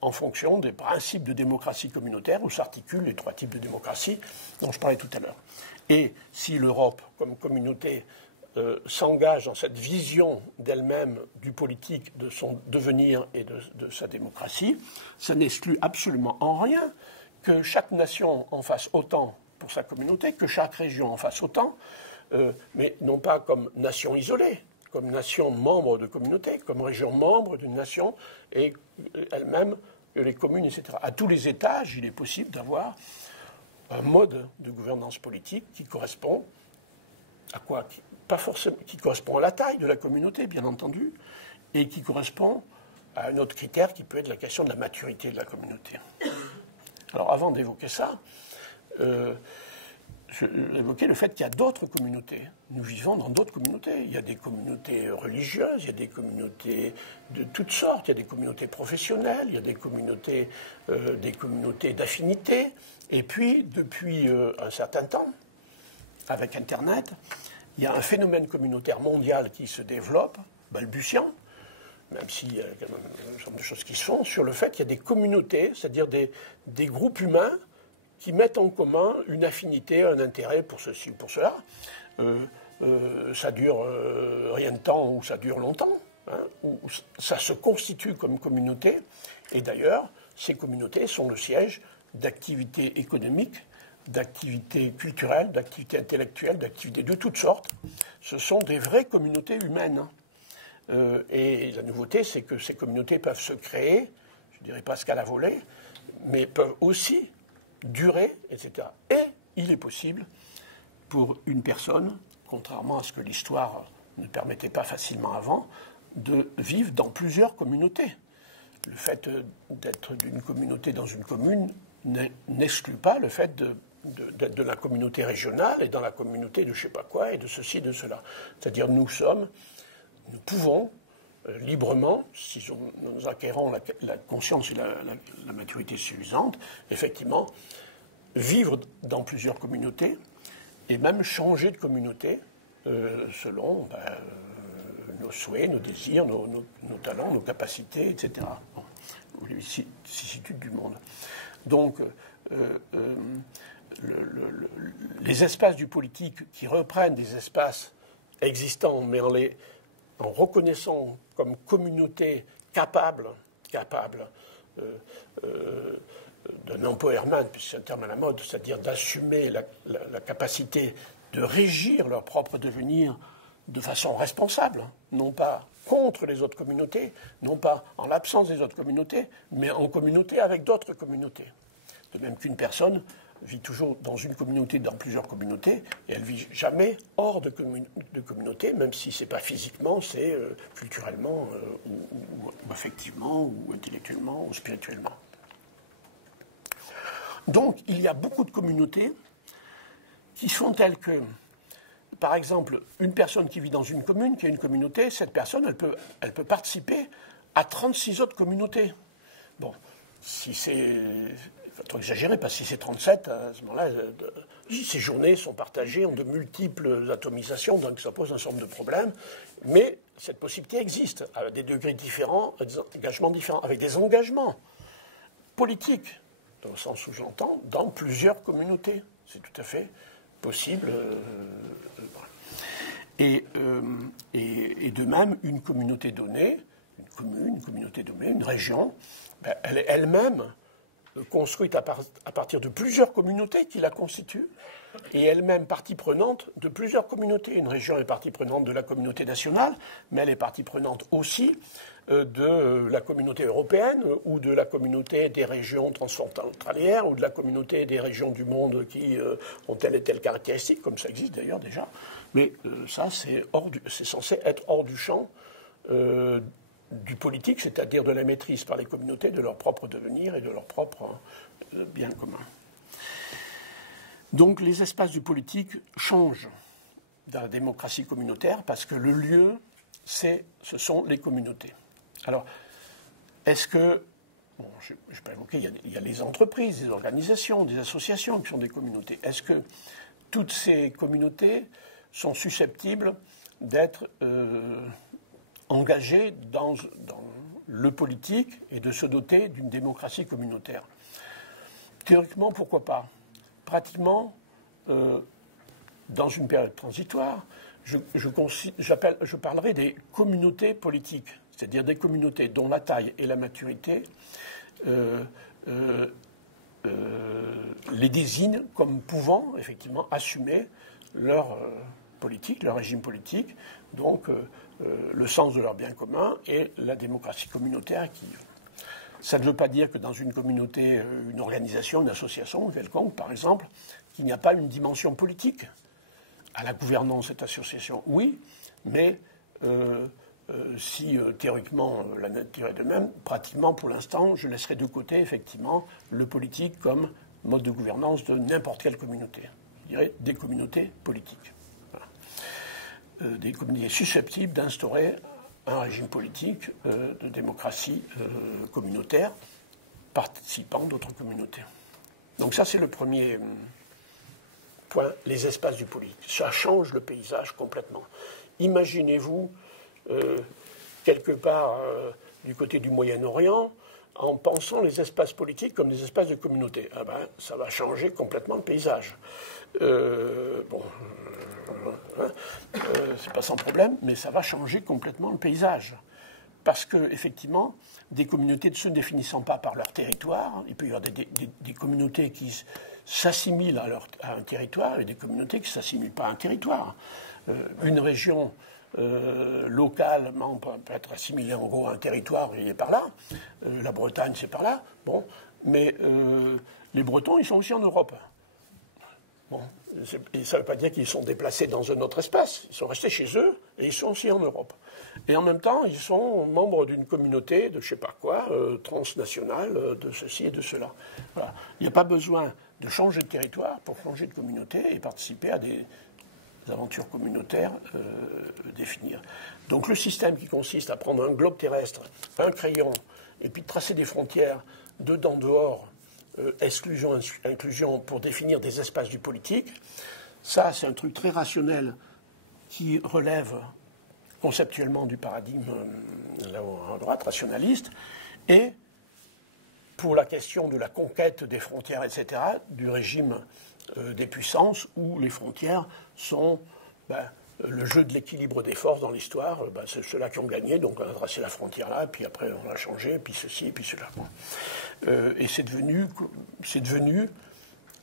en fonction des principes de démocratie communautaire où s'articulent les trois types de démocratie dont je parlais tout à l'heure. Et si l'Europe, comme communauté, s'engage dans cette vision d'elle-même du politique, de son devenir et de sa démocratie, ça n'exclut absolument en rien que chaque nation en fasse autant pour sa communauté, que chaque région en fasse autant, mais non pas comme nation isolée, comme nation membre de communauté, comme région membre d'une nation, et elle-même, les communes, etc. À tous les étages, il est possible d'avoir un mode de gouvernance politique qui correspond à quoi ? Pas forcément, qui correspond à la taille de la communauté, bien entendu, et qui correspond à un autre critère qui peut être la question de la maturité de la communauté. Alors, avant d'évoquer ça, j'évoquais le fait qu'il y a d'autres communautés. Nous vivons dans d'autres communautés. Il y a des communautés religieuses, il y a des communautés de toutes sortes, il y a des communautés professionnelles, il y a des communautés d'affinité. Et puis, depuis un certain temps, avec Internet, il y a un phénomène communautaire mondial qui se développe, balbutiant, même s'il y a quand même un certain nombre de choses qui se font, sur le fait qu'il y a des communautés, c'est-à-dire des groupes humains qui mettent en commun une affinité, un intérêt pour ceci ou pour cela. Ça dure rien de temps ou ça dure longtemps. hein, où ça se constitue comme communauté, et d'ailleurs, ces communautés sont le siège d'activités économiques, d'activités culturelles, d'activités intellectuelles, d'activités de toutes sortes. Ce sont des vraies communautés humaines. Et la nouveauté, c'est que ces communautés peuvent se créer, je dirais presque à la volée, mais peuvent aussi durer, etc. Et il est possible pour une personne, contrairement à ce que l'histoire ne permettait pas facilement avant, de vivre dans plusieurs communautés. Le fait d'être d'une communauté dans une commune n'exclut pas le fait d'être de la communauté régionale et dans la communauté de je ne sais pas quoi et de ceci et de cela. C'est-à-dire nous pouvons librement, si nous acquérons la conscience et la maturité suffisante, effectivement, vivre dans plusieurs communautés et même changer de communauté selon nos souhaits, nos désirs, nos talents, nos capacités, etc. Bon, les vicissitudes du monde. Donc, les espaces du politique qui reprennent des espaces existants, mais en reconnaissant comme communauté capable d'un empowerment, puisque c'est un terme à la mode, c'est-à-dire d'assumer la capacité de régir leur propre devenir de façon responsable, non pas contre les autres communautés, non pas en l'absence des autres communautés, mais en communauté avec d'autres communautés. De même qu'une personne vit toujours dans une communauté, dans plusieurs communautés, et elle ne vit jamais hors de communauté, même si ce n'est pas physiquement, c'est culturellement, ou affectivement, ou intellectuellement, ou spirituellement. Donc, il y a beaucoup de communautés qui sont telles que, par exemple, une personne qui vit dans une commune, qui a une communauté, cette personne, elle peut participer à 36 autres communautés. Bon, si c'est... Il faut trop exagérer, parce que si c'est 37, à ce moment-là, ces journées sont partagées en de multiples atomisations, donc ça pose un certain nombre de problèmes. Mais cette possibilité existe, à des degrés différents, à des engagements différents, avec des engagements politiques, dans le sens où j'entends, dans plusieurs communautés. C'est tout à fait possible. Et de même, une communauté donnée, une commune, une communauté donnée, une région, elle est elle-même construite à partir de plusieurs communautés qui la constituent, et elle-même partie prenante de plusieurs communautés. Une région est partie prenante de la communauté nationale, mais elle est partie prenante aussi de la communauté européenne, ou de la communauté des régions transfrontalières, ou de la communauté des régions du monde qui ont telle et telle caractéristique, comme ça existe d'ailleurs déjà. Mais ça, c'est censé être hors du champ du politique, c'est-à-dire de la maîtrise par les communautés de leur propre devenir et de leur propre bien commun. Donc les espaces du politique changent dans la démocratie communautaire parce que le lieu, ce sont les communautés. Alors, est-ce que, bon, je ne vais pas évoquer, il y a les entreprises, des organisations, des associations qui sont des communautés. Est-ce que toutes ces communautés sont susceptibles d'être engagées dans le politique et de se doter d'une démocratie communautaire? Théoriquement, pourquoi pas? Pratiquement, dans une période transitoire, je parlerai des communautés politiques, c'est-à-dire des communautés dont la taille et la maturité les désignent comme pouvant effectivement assumer leur politique, leur régime politique, donc le sens de leur bien commun et la démocratie communautaire qui... Ça ne veut pas dire que dans une communauté, une organisation, une association quelconque, par exemple, qu'il n'y a pas une dimension politique à la gouvernance de cette association. Oui, mais si théoriquement la nature est de même, pratiquement pour l'instant, je laisserai de côté effectivement le politique comme mode de gouvernance de n'importe quelle communauté. Je dirais des communautés politiques. Voilà. Des communautés susceptibles d'instaurer un régime politique de démocratie communautaire participant d'autres communautés. Donc ça, c'est le premier point, les espaces du politique. Ça change le paysage complètement. Imaginez-vous, quelque part du côté du Moyen-Orient, en pensant les espaces politiques comme des espaces de communauté. Ah ben, ça va changer complètement le paysage. C'est pas sans problème, mais ça va changer complètement le paysage. parce que, effectivement, des communautés ne se définissant pas par leur territoire, il peut y avoir des communautés qui s'assimilent à un territoire et des communautés qui ne s'assimilent pas à un territoire. Une région localement peut être assimilée en gros à un territoire, il est par là. La Bretagne, c'est par là. Bon, mais les Bretons, ils sont aussi en Europe. Bon, et ça ne veut pas dire qu'ils sont déplacés dans un autre espace. Ils sont restés chez eux et ils sont aussi en Europe. Et en même temps, ils sont membres d'une communauté de je ne sais pas quoi, transnationale, de ceci et de cela. Voilà. Il n'y a pas besoin de changer de territoire pour changer de communauté et participer à des aventures communautaires définies. Donc le système qui consiste à prendre un globe terrestre, un crayon, et puis de tracer des frontières dedans, dehors, exclusion, inclusion, pour définir des espaces du politique, ça c'est un truc très rationnel qui relève conceptuellement du paradigme à droite, rationaliste, et pour la question de la conquête des frontières, etc., du régime des puissances, où les frontières sont le jeu de l'équilibre des forces dans l'histoire, c'est ceux-là qui ont gagné, donc on a tracé la frontière là, puis après on l'a changé, puis ceci, puis cela. Et c'est devenu,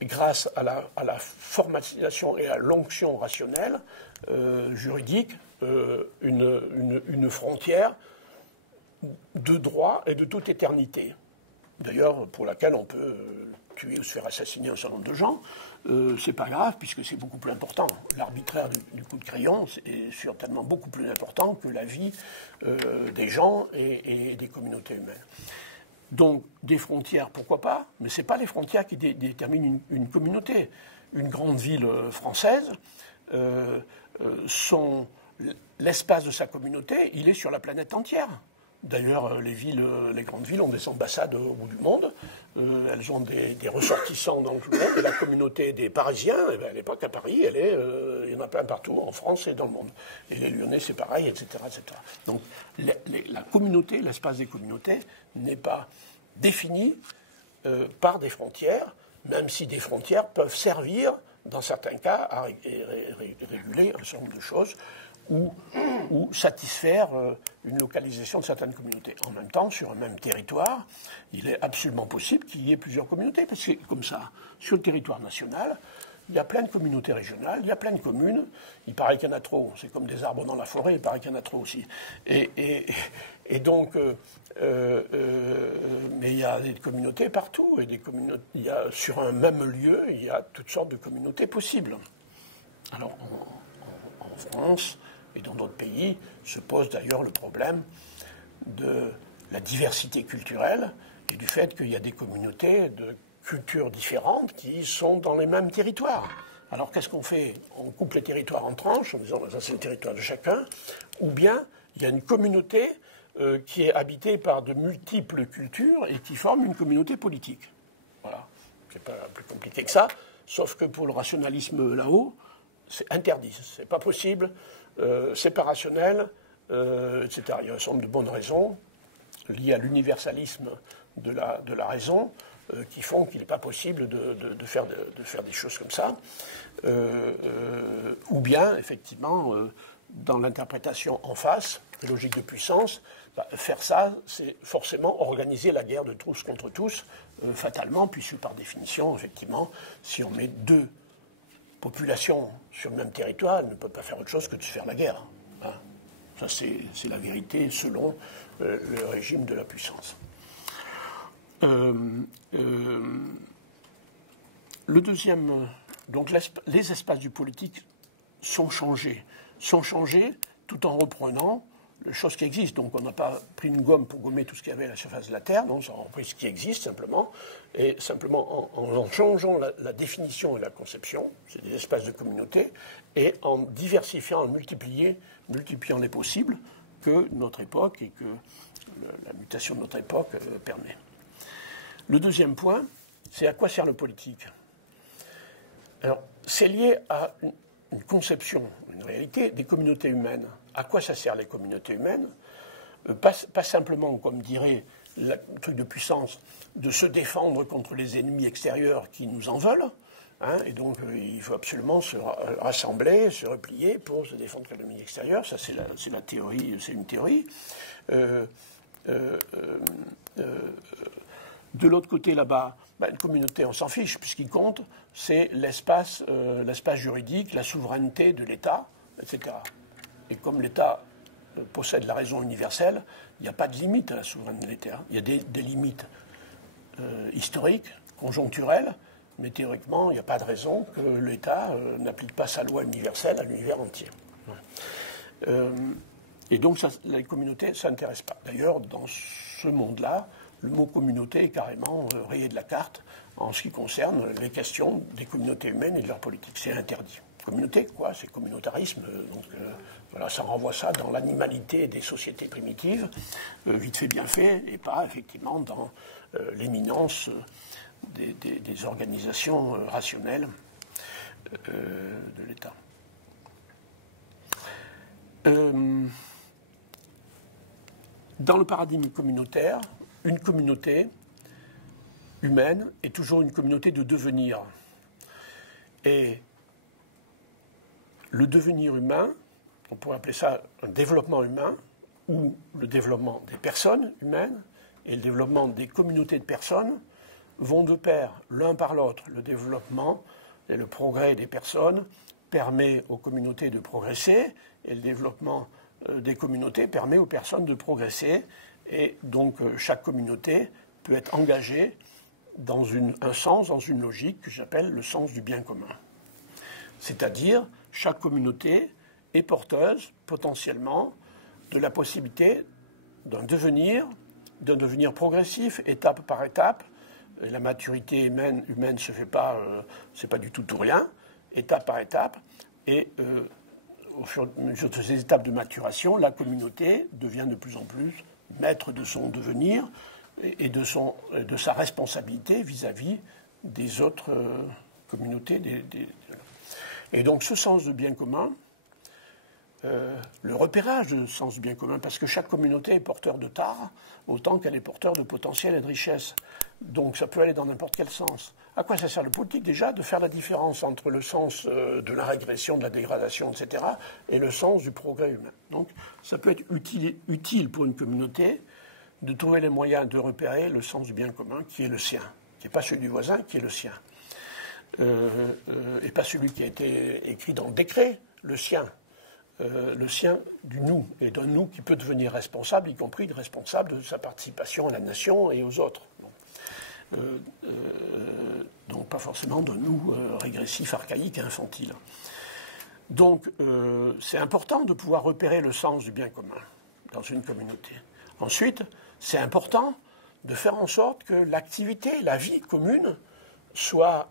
grâce à la formalisation et à l'onction rationnelle, juridique, une frontière de droit et de toute éternité. D'ailleurs, pour laquelle on peut tuer ou se faire assassiner un certain nombre de gens, c'est pas grave, puisque c'est beaucoup plus important. L'arbitraire du coup de crayon est certainement beaucoup plus important que la vie des gens et des communautés humaines. Donc, des frontières, pourquoi pas, mais ce n'est pas les frontières qui déterminent une communauté. Une grande ville française, l'espace de sa communauté, il est sur la planète entière. D'ailleurs, les grandes villes ont des ambassades au bout du monde. Elles ont des ressortissants dans tout le monde. Et la communauté des Parisiens, elle n'est pas qu'à Paris, il y en a plein partout, en France et dans le monde. Et les Lyonnais, c'est pareil, etc., etc. Donc, la communauté, l'espace des communautés, n'est pas défini par des frontières, même si des frontières peuvent servir, dans certains cas, à réguler un certain nombre de choses, ou satisfaire une localisation de certaines communautés. En même temps, sur un même territoire, il est absolument possible qu'il y ait plusieurs communautés, parce que comme ça, sur le territoire national, il y a plein de communautés régionales, il y a plein de communes, il paraît qu'il y en a trop, c'est comme des arbres dans la forêt, il paraît qu'il y en a trop aussi. Et donc, mais il y a des communautés partout, et sur un même lieu, il y a toutes sortes de communautés possibles. Alors, en France, et dans d'autres pays, se pose d'ailleurs le problème de la diversité culturelle et du fait qu'il y a des communautés de cultures différentes qui sont dans les mêmes territoires. Alors qu'est-ce qu'on fait? On coupe les territoires en tranches en disant ça c'est le territoire de chacun, ou bien il y a une communauté qui est habitée par de multiples cultures et qui forme une communauté politique. Voilà, c'est pas plus compliqué que ça, sauf que pour le rationalisme là-haut, c'est interdit, c'est pas possible, c'est pas rationnel, etc. Il y a un certain nombre de bonnes raisons liées à l'universalisme de la raison qui font qu'il n'est pas possible de faire des choses comme ça. Ou bien, effectivement, dans l'interprétation en face, des logiques de puissance, faire ça, c'est forcément organiser la guerre de tous contre tous, fatalement, puisque par définition, effectivement, si on met deux populations sur le même territoire, elle ne peut pas faire autre chose que de se faire la guerre. Hein. Ça, c'est la vérité selon le régime de la puissance. Le deuxième, donc les espaces du politique sont changés tout en reprenant les choses qui existent. Donc on n'a pas pris une gomme pour gommer tout ce qu'il y avait à la surface de la Terre, donc on a repris ce qui existe simplement, et simplement en changeant la définition et la conception, c'est des espaces de communauté, et en diversifiant, en multipliant les possibles que notre époque et que la mutation de notre époque permet. Le deuxième point, c'est à quoi sert le politique? Alors, c'est lié à une conception, une réalité des communautés humaines. À quoi ça sert les communautés humaines? Pas simplement, comme dirait le truc de puissance, de se défendre contre les ennemis extérieurs qui nous en veulent, hein, et donc il faut absolument se rassembler, se replier pour se défendre contre l'ennemi extérieur. Ça, c'est la théorie, c'est une théorie. De l'autre côté, là-bas, une communauté, on s'en fiche, puisqu'il compte, c'est l'espace juridique, la souveraineté de l'État, etc. Et comme l'État possède la raison universelle, il n'y a pas de limite à la souveraineté de l'État. Il y a des limites historiques, conjoncturelles, mais théoriquement, il n'y a pas de raison que l'État n'applique pas sa loi universelle à l'univers entier. Et donc, les communautés, ça n'intéresse pas. D'ailleurs, dans ce monde-là, le mot communauté est carrément rayé de la carte en ce qui concerne les questions des communautés humaines et de leur politique. C'est interdit. Communauté, quoi? C'est communautarisme. Donc, voilà, ça renvoie ça dans l'animalité des sociétés primitives, vite fait, bien fait, et pas effectivement dans l'éminence des organisations rationnelles de l'État. Dans le paradigme communautaire, une communauté humaine est toujours une communauté de devenir. Et le devenir humain, on pourrait appeler ça un développement humain, ou le développement des personnes humaines et le développement des communautés de personnes vont de pair l'un par l'autre. Le développement et le progrès des personnes permet aux communautés de progresser et le développement des communautés permet aux personnes de progresser. Et donc chaque communauté peut être engagée dans un sens, dans une logique que j'appelle le sens du bien commun. C'est-à-dire, chaque communauté est porteuse potentiellement de la possibilité d'un devenir progressif, étape par étape. Et la maturité humaine ne se fait pas, c'est pas du tout rien, étape par étape. Et au fur et à mesure de ces étapes de maturation, la communauté devient de plus en plus maître de son devenir et de sa responsabilité vis-à-vis des autres communautés. Et donc ce sens de bien commun, le repérage de sens du bien commun, parce que chaque communauté est porteur de tares autant qu'elle est porteur de potentiel et de richesse. Donc ça peut aller dans n'importe quel sens. À quoi ça sert le politique déjà? De faire la différence entre le sens de la régression, de la dégradation, etc., et le sens du progrès humain. Donc ça peut être utile pour une communauté de trouver les moyens de repérer le sens du bien commun qui est le sien, qui n'est pas celui du voisin, qui est le sien. Et pas celui qui a été écrit dans le décret, le sien du nous, et d'un nous qui peut devenir responsable, y compris responsable de sa participation à la nation et aux autres. Donc pas forcément d'un nous régressif, archaïque et infantile. Donc c'est important de pouvoir repérer le sens du bien commun dans une communauté. Ensuite, c'est important de faire en sorte que l'activité, la vie commune soit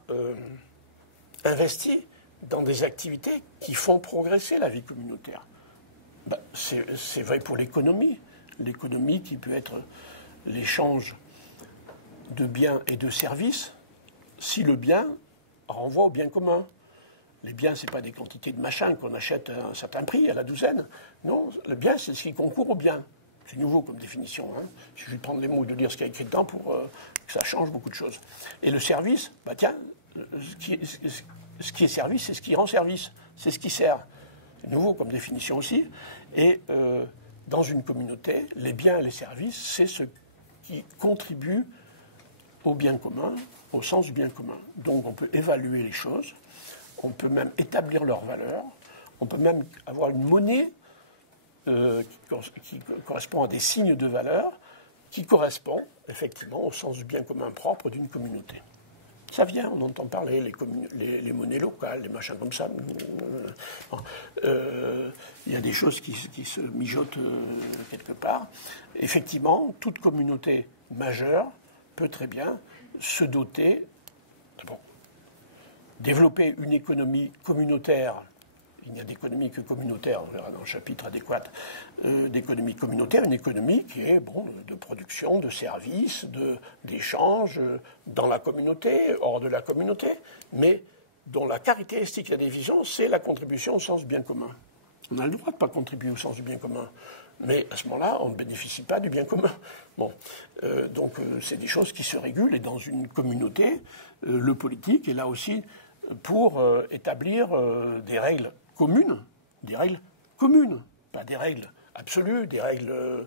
investie dans des activités qui font progresser la vie communautaire. C'est vrai pour l'économie. L'économie qui peut être l'échange de biens et de services, si le bien renvoie au bien commun. Les biens, ce n'est pas des quantités de machins qu'on achète à un certain prix, à la douzaine. Non, le bien, c'est ce qui concourt au bien. C'est nouveau comme définition. Il suffit de prendre les mots et de lire ce qu'il y a écrit dedans pour que ça change beaucoup de choses. Et le service, ce qui est service, c'est ce qui rend service. C'est ce qui sert. C'est nouveau comme définition aussi. Et dans une communauté, les biens et les services, c'est ce qui contribue au bien commun, au sens du bien commun. Donc on peut évaluer les choses, on peut même établir leurs valeurs, on peut même avoir une monnaie qui correspond à des signes de valeur, qui correspond effectivement au sens du bien commun propre d'une communauté. Ça vient, on entend parler, les monnaies locales, les machins comme ça. Il y a des choses qui se mijotent quelque part. Effectivement, toute communauté majeure peut très bien se doter, d'abord, développer une économie communautaire. Il n'y a d'économie que communautaire, on verra dans le chapitre adéquat, d'économie communautaire, une économie qui est de production, de services, d'échanges dans la communauté, hors de la communauté, mais dont la caractéristique, la division, c'est la contribution au sens du bien commun. On a le droit de ne pas contribuer au sens du bien commun, mais à ce moment-là, on ne bénéficie pas du bien commun. Donc c'est des choses qui se régulent, et dans une communauté, le politique est là aussi pour établir des règles communes, pas des règles absolues, des règles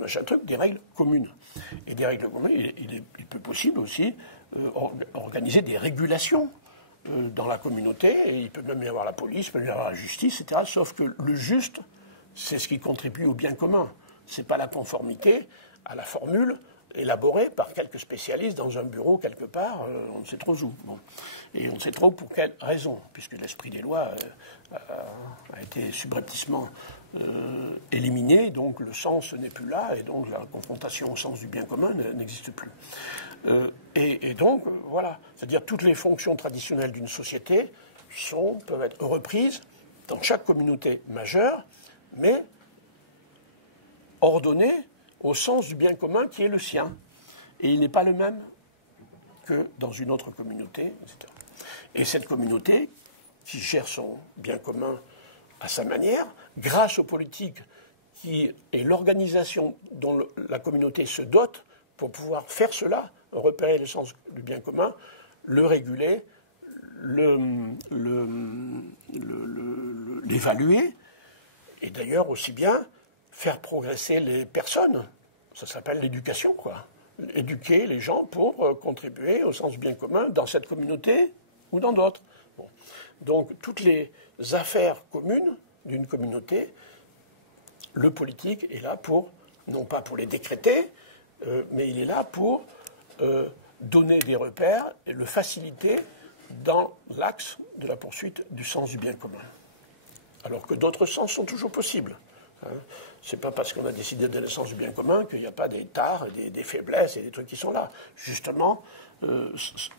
machin truc, des règles communes. Et des règles communes, il peut possible aussi organiser des régulations dans la communauté, et il peut même y avoir la police, il peut y avoir la justice, etc. Sauf que le juste, c'est ce qui contribue au bien commun. Ce n'est pas la conformité à la formule élaborée par quelques spécialistes dans un bureau quelque part, on ne sait trop où. Bon. Et on ne sait trop pour quelle raison, puisque l'esprit des lois a été subrepticement éliminé, donc le sens n'est plus là, et donc la confrontation au sens du bien commun n'existe plus. Et donc, voilà, c'est-à-dire toutes les fonctions traditionnelles d'une société peuvent être reprises dans chaque communauté majeure, mais ordonnées au sens du bien commun qui est le sien. Et il n'est pas le même que dans une autre communauté, etc. Et cette communauté, qui gère son bien commun à sa manière, grâce aux politiques qui est l'organisation dont la communauté se dote pour pouvoir faire cela, repérer le sens du bien commun, le réguler, l'évaluer, et d'ailleurs aussi bien faire progresser les personnes. Ça s'appelle l'éducation, quoi. Éduquer les gens pour contribuer au sens du bien commun dans cette communauté ou dans d'autres. Bon. Donc, toutes les affaires communes d'une communauté, le politique est là pour, non pas pour les décréter, mais il est là pour donner des repères et le faciliter dans l'axe de la poursuite du sens du bien commun. Alors que d'autres sens sont toujours possibles. Ce n'est pas parce qu'on a décidé de donner le sens du bien commun qu'il n'y a pas des tares, des faiblesses et des trucs qui sont là. Justement,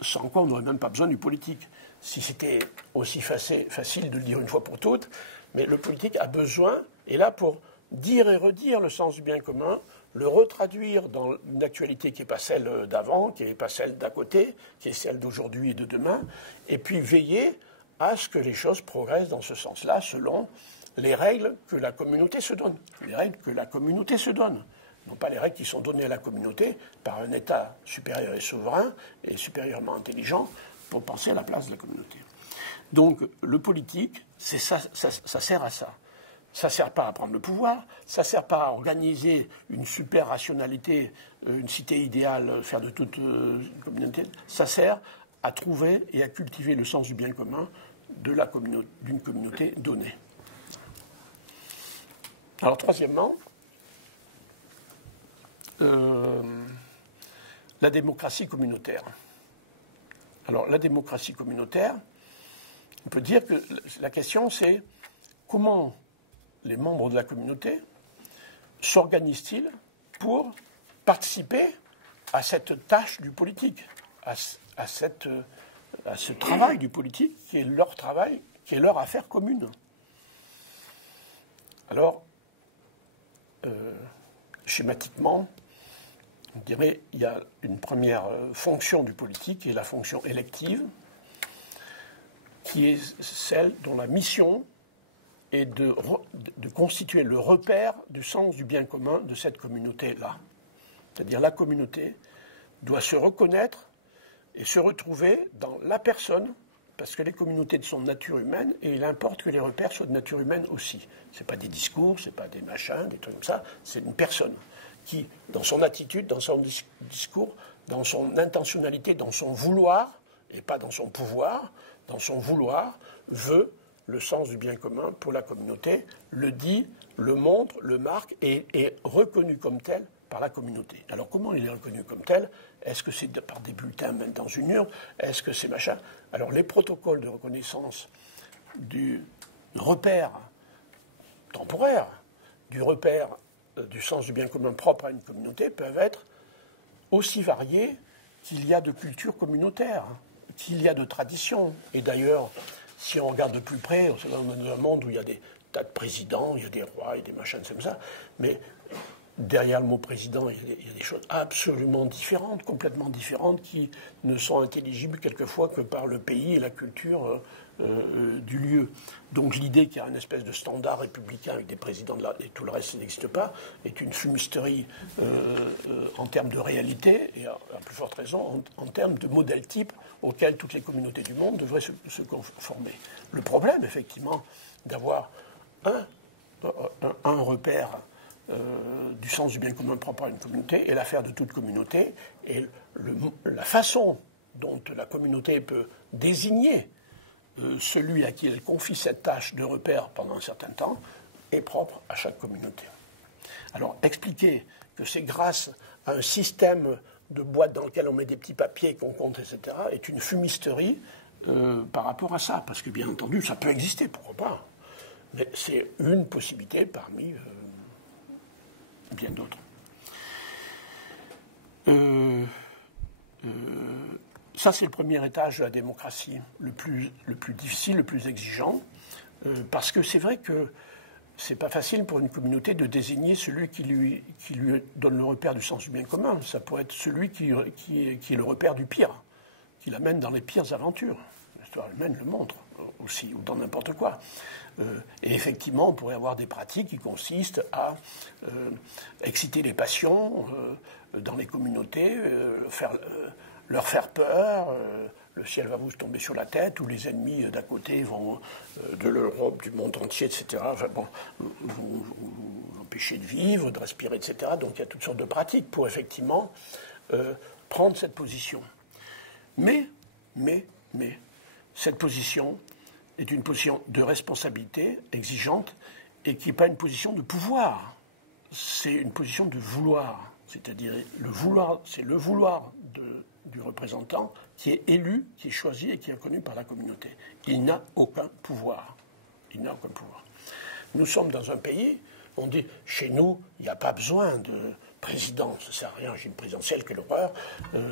sans quoi on n'aurait même pas besoin du politique. Si c'était aussi facile de le dire une fois pour toutes, mais le politique a besoin, est là pour dire et redire le sens du bien commun, le retraduire dans une actualité qui n'est pas celle d'avant, qui n'est pas celle d'à côté, qui est celle d'aujourd'hui et de demain, et puis veiller à ce que les choses progressent dans ce sens-là, selon les règles que la communauté se donne. Les règles que la communauté se donne. Non pas les règles qui sont données à la communauté par un État supérieur et souverain et supérieurement intelligent pour penser à la place de la communauté. Donc le politique, ça sert à ça. Ça ne sert pas à prendre le pouvoir, ça ne sert pas à organiser une super rationalité, une cité idéale, faire de toute une communauté. Ça sert à trouver et à cultiver le sens du bien commun d'une communauté donnée. Alors, troisièmement, la démocratie communautaire. Alors, la démocratie communautaire, on peut dire que la question, c'est comment les membres de la communauté s'organisent-ils pour participer à cette tâche du politique, à ce travail du politique qui est leur travail, qui est leur affaire commune. Alors, schématiquement, on dirait qu'il y a une première fonction du politique, qui est la fonction élective, qui est celle dont la mission est de constituer le repère du sens du bien commun de cette communauté-là. C'est-à-dire la communauté doit se reconnaître et se retrouver dans la personne, parce que les communautés sont de nature humaine, et il importe que les repères soient de nature humaine aussi. Ce n'est pas des discours, ce n'est pas des machins, des trucs comme ça, c'est une personne qui, dans son attitude, dans son discours, dans son intentionnalité, dans son vouloir, et pas dans son pouvoir, dans son vouloir, veut le sens du bien commun pour la communauté, le dit, le montre, le marque, et est reconnu comme tel par la communauté. Alors comment il est reconnu comme tel? Est-ce que c'est par des bulletins même dans une urne? Est-ce que c'est machin? Alors les protocoles de reconnaissance du repère temporaire, du repère du sens du bien commun propre à une communauté peuvent être aussi variés qu'il y a de culture communautaire, qu'il y a de traditions. Et d'ailleurs, si on regarde de plus près, on est dans un monde où il y a des tas de présidents, il y a des rois, il y a des machins comme ça, mais derrière le mot président, il y a des choses absolument différentes, complètement différentes, qui ne sont intelligibles quelquefois que par le pays et la culture du lieu. Donc l'idée qu'il y a une espèce de standard républicain avec des présidents de et tout le reste n'existe pas, est une fumisterie en termes de réalité, et à plus forte raison en termes de modèle type auquel toutes les communautés du monde devraient se conformer. Le problème, effectivement, d'avoir un un repère du sens du bien commun propre à une communauté est l'affaire de toute communauté, et la façon dont la communauté peut désigner celui à qui elle confie cette tâche de repère pendant un certain temps est propre à chaque communauté. Alors, expliquer que c'est grâce à un système de boîtes dans lequel on met des petits papiers qu'on compte, etc., est une fumisterie par rapport à ça, parce que bien entendu, ça peut exister, pourquoi pas, mais c'est une possibilité parmi bien d'autres. Ça, c'est le premier étage de la démocratie, le plus difficile, le plus exigeant, parce que c'est vrai que c'est pas facile pour une communauté de désigner celui qui lui donne le repère du sens du bien commun. Ça pourrait être celui qui est le repère du pire, qui l'amène dans les pires aventures. L'histoire humaine le montre aussi, ou dans n'importe quoi. Et effectivement, on pourrait avoir des pratiques qui consistent à exciter les passions dans les communautés, leur faire peur, le ciel va vous tomber sur la tête, ou les ennemis d'à côté vont, de l'Europe, du monde entier, etc., enfin, bon, vous empêcher de vivre, de respirer, etc. Donc il y a toutes sortes de pratiques pour effectivement prendre cette position. Mais, cette position est une position de responsabilité exigeante et qui n'est pas une position de pouvoir. C'est une position de vouloir. C'est-à-dire, c'est le vouloir du représentant qui est élu, qui est choisi et qui est reconnu par la communauté. Il n'a aucun pouvoir. Il n'a aucun pouvoir. Nous sommes dans un pays, on dit, chez nous, il n'y a pas besoin de président, ça ne sert à rien, j'ai une présidentielle, quelle horreur,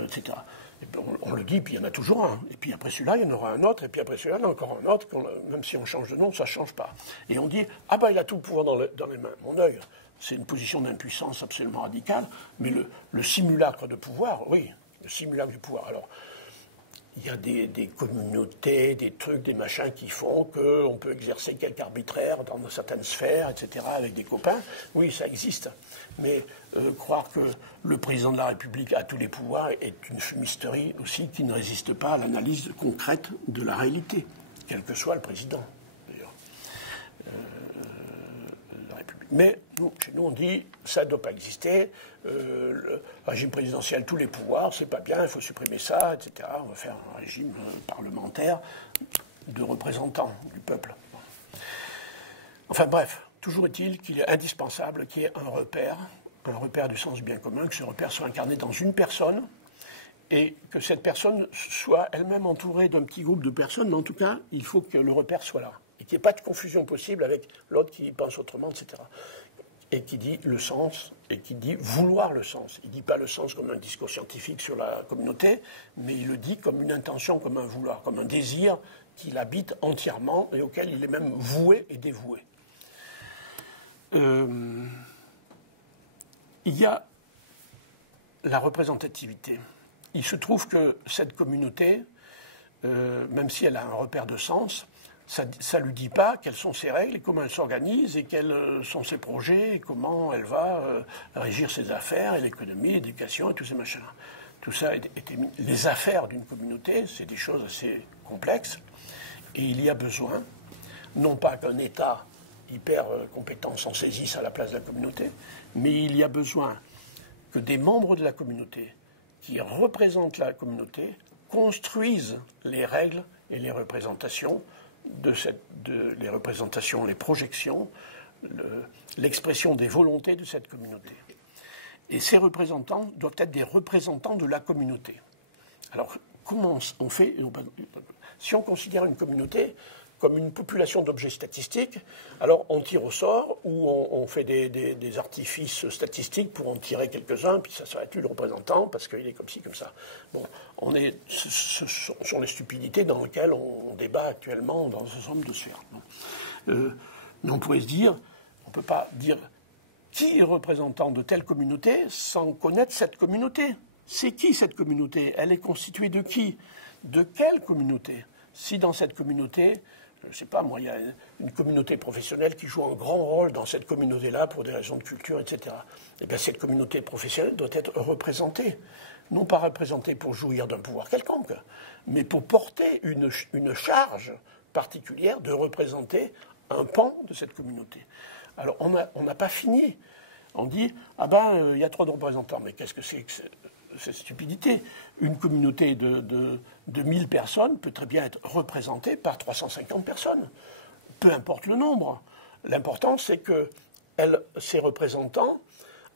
etc. Et puis on le dit, puis il y en a toujours un. Et puis après celui-là, il y en aura un autre, et puis après celui-là, il y en a encore un autre. Même si on change de nom, ça ne change pas. Et on dit, ah ben il a tout le pouvoir dans les mains. Mon œil, c'est une position d'impuissance absolument radicale, mais le simulacre de pouvoir, oui, le simulacre du pouvoir. Alors, il y a des communautés, des trucs, des machins qui font qu'on peut exercer quelque arbitraire dans certaines sphères, etc., avec des copains. Oui, ça existe. Mais croire que le président de la République a tous les pouvoirs est une fumisterie aussi qui ne résiste pas à l'analyse concrète de la réalité, quel que soit le président, d'ailleurs. Mais chez nous, on dit ça ne doit pas exister. Le régime présidentiel, tous les pouvoirs, c'est pas bien, il faut supprimer ça, etc. On va faire un régime parlementaire de représentants du peuple. Enfin bref, toujours est-il qu'il est indispensable qu'il y ait un repère du sens du bien commun, que ce repère soit incarné dans une personne et que cette personne soit elle-même entourée d'un petit groupe de personnes, mais en tout cas, il faut que le repère soit là. Et qu'il n'y ait pas de confusion possible avec l'autre qui pense autrement, etc. Et qui dit le sens, et qui dit vouloir le sens. Il ne dit pas le sens comme un discours scientifique sur la communauté, mais il le dit comme une intention, comme un vouloir, comme un désir qui l'habite entièrement et auquel il est même voué et dévoué. Il y a la représentativité. Il se trouve que cette communauté, même si elle a un repère de sens, ça ne lui dit pas quelles sont ses règles et comment elle s'organise et quels sont ses projets et comment elle va régir ses affaires et l'économie, l'éducation et tous ces machins. Tout ça les affaires d'une communauté, c'est des choses assez complexes et il y a besoin, non pas qu'un État hyper compétent s'en saisisse à la place de la communauté, mais il y a besoin que des membres de la communauté qui représentent la communauté construisent les règles et les représentations les représentations, les projections, l'expression des volontés de cette communauté. Et ces représentants doivent être des représentants de la communauté. Alors, comment on fait? Si on considère une communauté comme une population d'objets statistiques, alors on tire au sort ou on fait des artifices statistiques pour en tirer quelques-uns, puis ça serait le représentant parce qu'il est comme ci, comme ça. Bon, ce sont les stupidités dans lesquelles on débat actuellement dans un certain nombre de sphères. On pourrait se dire, on ne peut pas dire qui est représentant de telle communauté sans connaître cette communauté. C'est qui cette communauté? Elle est constituée de qui? De quelle communauté? Si dans cette communauté, je ne sais pas, moi, il y a une communauté professionnelle qui joue un grand rôle dans cette communauté-là pour des raisons de culture, etc. Eh bien, cette communauté professionnelle doit être représentée. Non pas représentée pour jouir d'un pouvoir quelconque, mais pour porter une charge particulière de représenter un pan de cette communauté. Alors on n'a pas fini. On dit, ah ben, il y a trop de représentants. Mais qu'est-ce que c'est que cette stupidité? Une communauté de 1000 personnes peut très bien être représentée par 350 personnes. Peu importe le nombre. L'important, c'est que ces représentants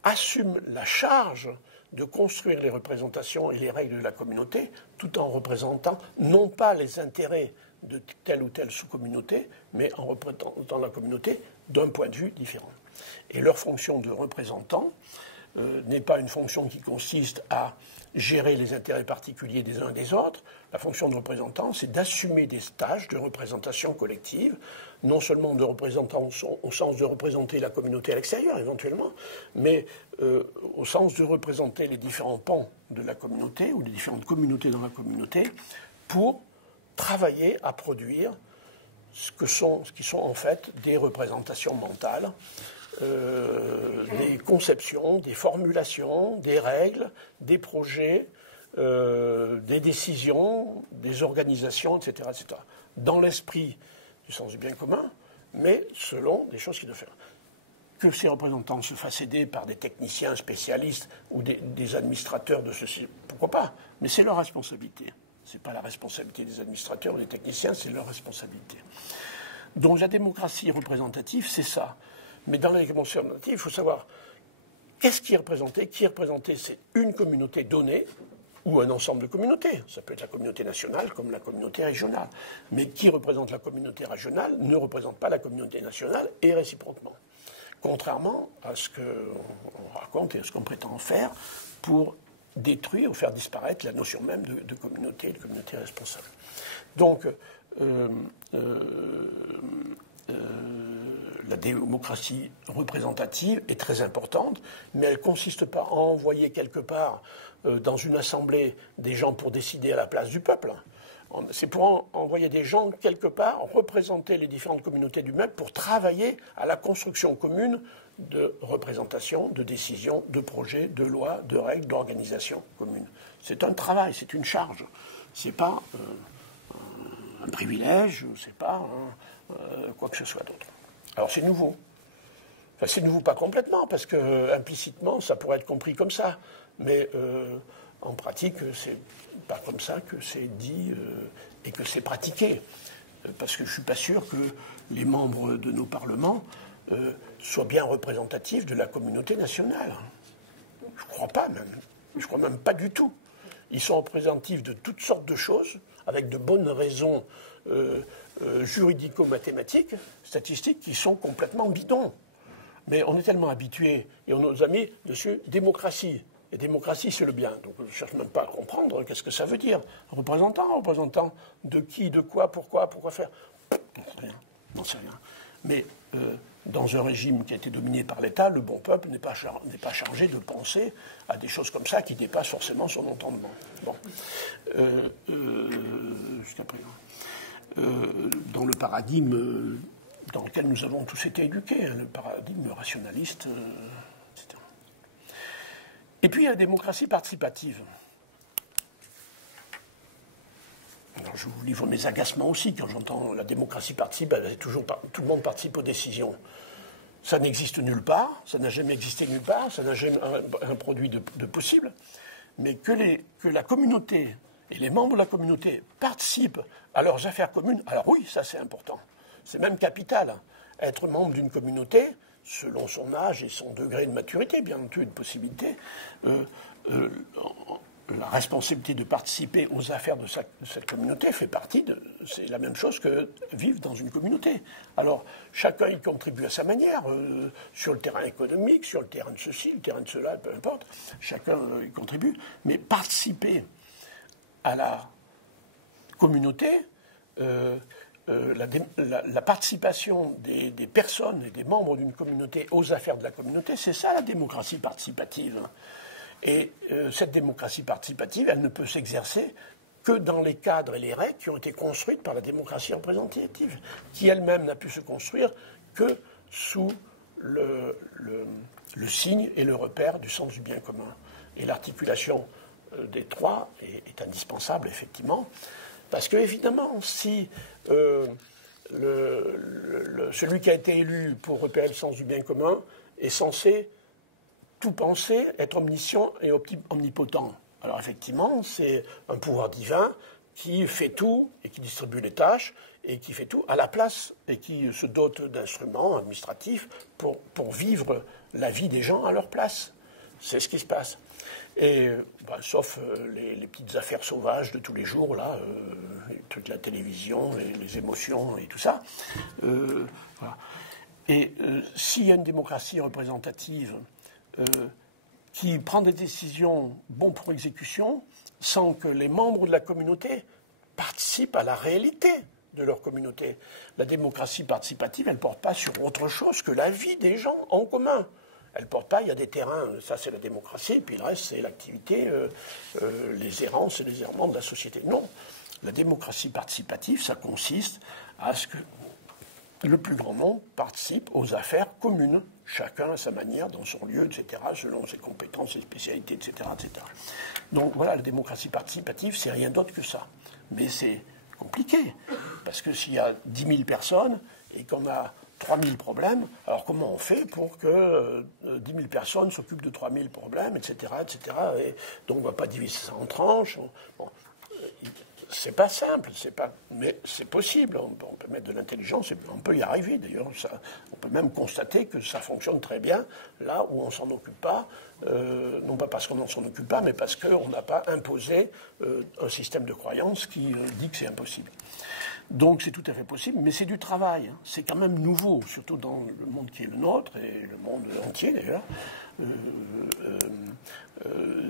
assument la charge de construire les représentations et les règles de la communauté, tout en représentant non pas les intérêts de telle ou telle sous-communauté, mais en représentant la communauté d'un point de vue différent. Et leur fonction de représentant n'est pas une fonction qui consiste à gérer les intérêts particuliers des uns et des autres. La fonction de représentant, c'est d'assumer des tâches de représentation collective, non seulement de représentant au sens de représenter la communauté à l'extérieur éventuellement, mais au sens de représenter les différents pans de la communauté ou les différentes communautés dans la communauté pour travailler à produire ce qui sont en fait des représentations mentales, des conceptions, des formulations, des règles, des projets, des décisions, des organisations, etc., etc. Dans l'esprit du sens du bien commun, mais selon des choses qui doivent faire. Que ces représentants se fassent aider par des techniciens spécialistes ou des administrateurs de ceci, pourquoi pas? Mais c'est leur responsabilité. Ce n'est pas la responsabilité des administrateurs ou des techniciens, c'est leur responsabilité. Donc la démocratie représentative, c'est ça. Mais dans la démocratie représentative, il faut savoir qu'est-ce qui est représenté. Qui est représenté, c'est une communauté donnée ou un ensemble de communautés. Ça peut être la communauté nationale comme la communauté régionale. Mais qui représente la communauté régionale ne représente pas la communauté nationale et réciproquement. Contrairement à ce qu'on raconte et à ce qu'on prétend faire pour détruire ou faire disparaître la notion même de communauté et de communauté responsable. Donc, la démocratie représentative est très importante, mais elle ne consiste pas à envoyer quelque part dans une assemblée des gens pour décider à la place du peuple. C'est pour envoyer des gens quelque part, représenter les différentes communautés du peuple pour travailler à la construction commune de représentation, de décisions, de projets, de lois, de règles, d'organisation commune. C'est un travail, c'est une charge. Ce n'est pas un privilège, ce n'est pas quoi que ce soit d'autre. Alors c'est nouveau. Enfin, c'est nouveau pas complètement, parce que implicitement, ça pourrait être compris comme ça. Mais en pratique, c'est pas comme ça que c'est dit et que c'est pratiqué. Parce que je ne suis pas sûr que les membres de nos parlements soient bien représentatifs de la communauté nationale. Je ne crois pas même. Je ne crois même pas du tout. Ils sont représentatifs de toutes sortes de choses, avec de bonnes raisons juridico-mathématiques, statistiques, qui sont complètement bidons. Mais on est tellement habitués, et on nous a mis dessus démocratie. Et démocratie, c'est le bien. Donc je ne cherche même pas à comprendre qu'est-ce que ça veut dire. Représentant de qui, de quoi, pourquoi faire. N'en sais rien. Mais dans un régime qui a été dominé par l'État, le bon peuple n'est pas chargé de penser à des choses comme ça qui dépassent forcément son entendement. Bon. Jusqu'à présent. Dans le paradigme dans lequel nous avons tous été éduqués, le paradigme rationaliste, etc. Et puis il y a la démocratie participative. Alors, je vous livre mes agacements aussi quand j'entends la démocratie participative, toujours tout le monde participe aux décisions. Ça n'existe nulle part, ça n'a jamais existé nulle part, ça n'a jamais un produit de possible, mais que la communauté et les membres de la communauté participent à leurs affaires communes, alors oui, ça c'est important. C'est même capital. Être membre d'une communauté, selon son âge et son degré de maturité, bien entendu, de possibilité, la responsabilité de participer aux affaires de cette communauté fait partie de... C'est la même chose que vivre dans une communauté. Alors, chacun y contribue à sa manière, sur le terrain économique, sur le terrain de ceci, le terrain de cela, peu importe. Chacun y contribue. Mais participer à la communauté, la participation des personnes et des membres d'une communauté aux affaires de la communauté, c'est ça la démocratie participative. Et cette démocratie participative, elle ne peut s'exercer que dans les cadres et les règles qui ont été construites par la démocratie représentative, qui elle-même n'a pu se construire que sous le signe et le repère du sens du bien commun. Et l'articulation des trois est indispensable, effectivement, parce que, évidemment, si celui qui a été élu pour repérer le sens du bien commun est censé tout penser, être omniscient et omnipotent. Alors effectivement, c'est un pouvoir divin qui fait tout et qui distribue les tâches et qui fait tout à la place et qui se dote d'instruments administratifs pour vivre la vie des gens à leur place. C'est ce qui se passe. Et sauf les petites affaires sauvages de tous les jours, là, toute la télévision, les émotions et tout ça. Voilà. Et s'il y a une démocratie représentative qui prend des décisions bonnes pour exécution, sans que les membres de la communauté participent à la réalité de leur communauté. La démocratie participative, elle ne porte pas sur autre chose que la vie des gens en commun. Elle ne porte pas, il y a des terrains, ça c'est la démocratie, et puis le reste c'est l'activité, les errances et les errements de la société. Non, la démocratie participative, ça consiste à ce que le plus grand nombre participe aux affaires communes, chacun à sa manière, dans son lieu, etc., selon ses compétences, ses spécialités, etc., etc. Donc voilà, la démocratie participative, c'est rien d'autre que ça. Mais c'est compliqué, parce que s'il y a 10 000 personnes et qu'on a 3 000 problèmes, alors comment on fait pour que 10 000 personnes s'occupent de 3 000 problèmes, etc., etc. Et donc on ne va pas diviser ça en tranches. Bon, c'est pas simple, mais c'est possible. On peut mettre de l'intelligence, et on peut y arriver. D'ailleurs, on peut même constater que ça fonctionne très bien là où on ne s'en occupe pas, non pas parce qu'on ne s'en occupe pas, mais parce qu'on n'a pas imposé un système de croyance qui dit que c'est impossible. Donc c'est tout à fait possible, mais c'est du travail. C'est quand même nouveau, surtout dans le monde qui est le nôtre, et le monde entier d'ailleurs.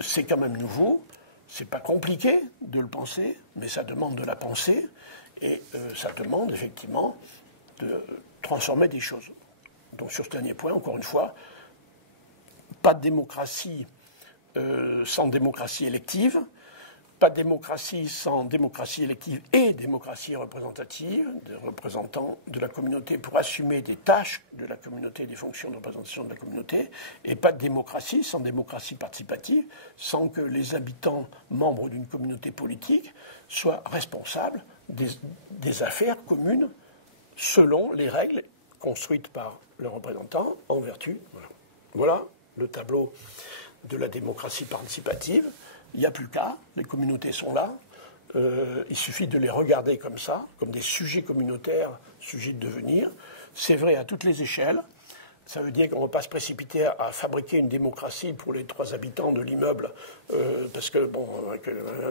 C'est quand même nouveau. C'est pas compliqué de le penser, mais ça demande de la pensée et ça demande effectivement de transformer des choses. Donc sur ce dernier point, encore une fois, pas de démocratie sans démocratie élective, pas de démocratie sans démocratie élective et démocratie représentative, des représentants de la communauté pour assumer des tâches de la communauté, des fonctions de représentation de la communauté, et pas de démocratie sans démocratie participative, sans que les habitants membres d'une communauté politique soient responsables des affaires communes selon les règles construites par leurs représentants en vertu. Voilà le tableau de la démocratie participative. Il n'y a plus qu'à, les communautés sont là, il suffit de les regarder comme ça, comme des sujets communautaires, sujets de devenir. C'est vrai à toutes les échelles. Ça veut dire qu'on ne va pas se précipiter à fabriquer une démocratie pour les 3 habitants de l'immeuble, parce que, bon,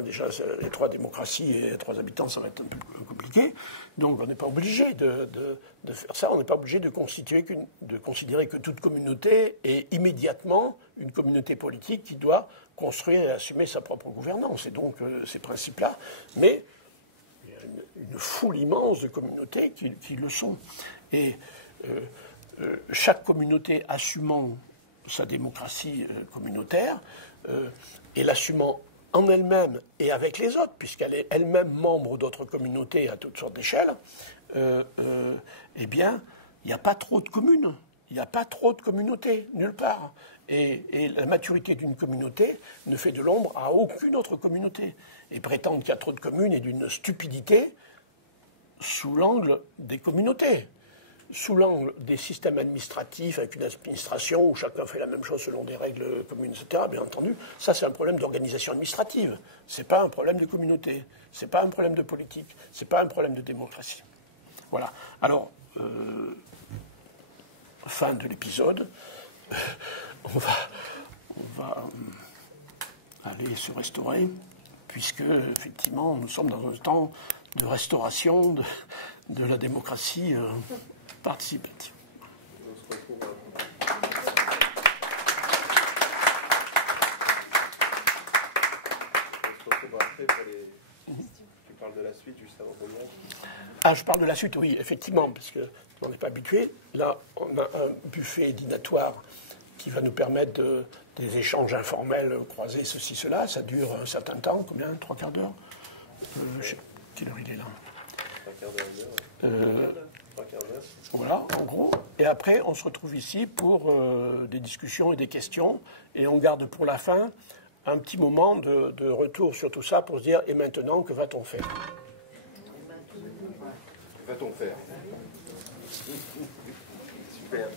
déjà, les 3 démocraties et les 3 habitants, ça va être un peu compliqué. Donc, on n'est pas obligé de faire ça. On n'est pas obligé de considérer que toute communauté est immédiatement une communauté politique qui doit construire et assumer sa propre gouvernance. Et donc, ces principes-là. Mais il y a une foule immense de communautés qui le sont. Et chaque communauté assumant sa démocratie communautaire et l'assumant en elle-même et avec les autres, puisqu'elle est elle-même membre d'autres communautés à toutes sortes d'échelles, eh bien, il n'y a pas trop de communes, il n'y a pas trop de communautés, nulle part. Et la maturité d'une communauté ne fait de l'ombre à aucune autre communauté. Et prétendre qu'il y a trop de communes est d'une stupidité sous l'angle des communautés. Sous l'angle des systèmes administratifs, avec une administration où chacun fait la même chose selon des règles communes, etc., bien entendu, ça c'est un problème d'organisation administrative. Ce n'est pas un problème de communauté, ce n'est pas un problème de politique, ce n'est pas un problème de démocratie. Voilà. Alors, fin de l'épisode, on va aller se restaurer, puisque, effectivement, nous sommes dans un temps de restauration de la démocratie participative. On se retrouve après pour les... Tu parles de la suite juste avant le voyage. Ah, je parle de la suite, oui, effectivement, parce qu'on n'est pas habitué. Là, on a un buffet dînatoire qui va nous permettre des échanges informels, croisés, ceci, cela. Ça dure un certain temps, combien? 3 quarts d'heure quelle heure il est là? 3 quarts d'heure. 3 quarts d'heure. Voilà, en gros. Et après, on se retrouve ici pour des discussions et des questions. Et on garde pour la fin un petit moment de retour sur tout ça pour se dire, et maintenant, que va-t-on faire? Va-t-on va-t-on faire? Super.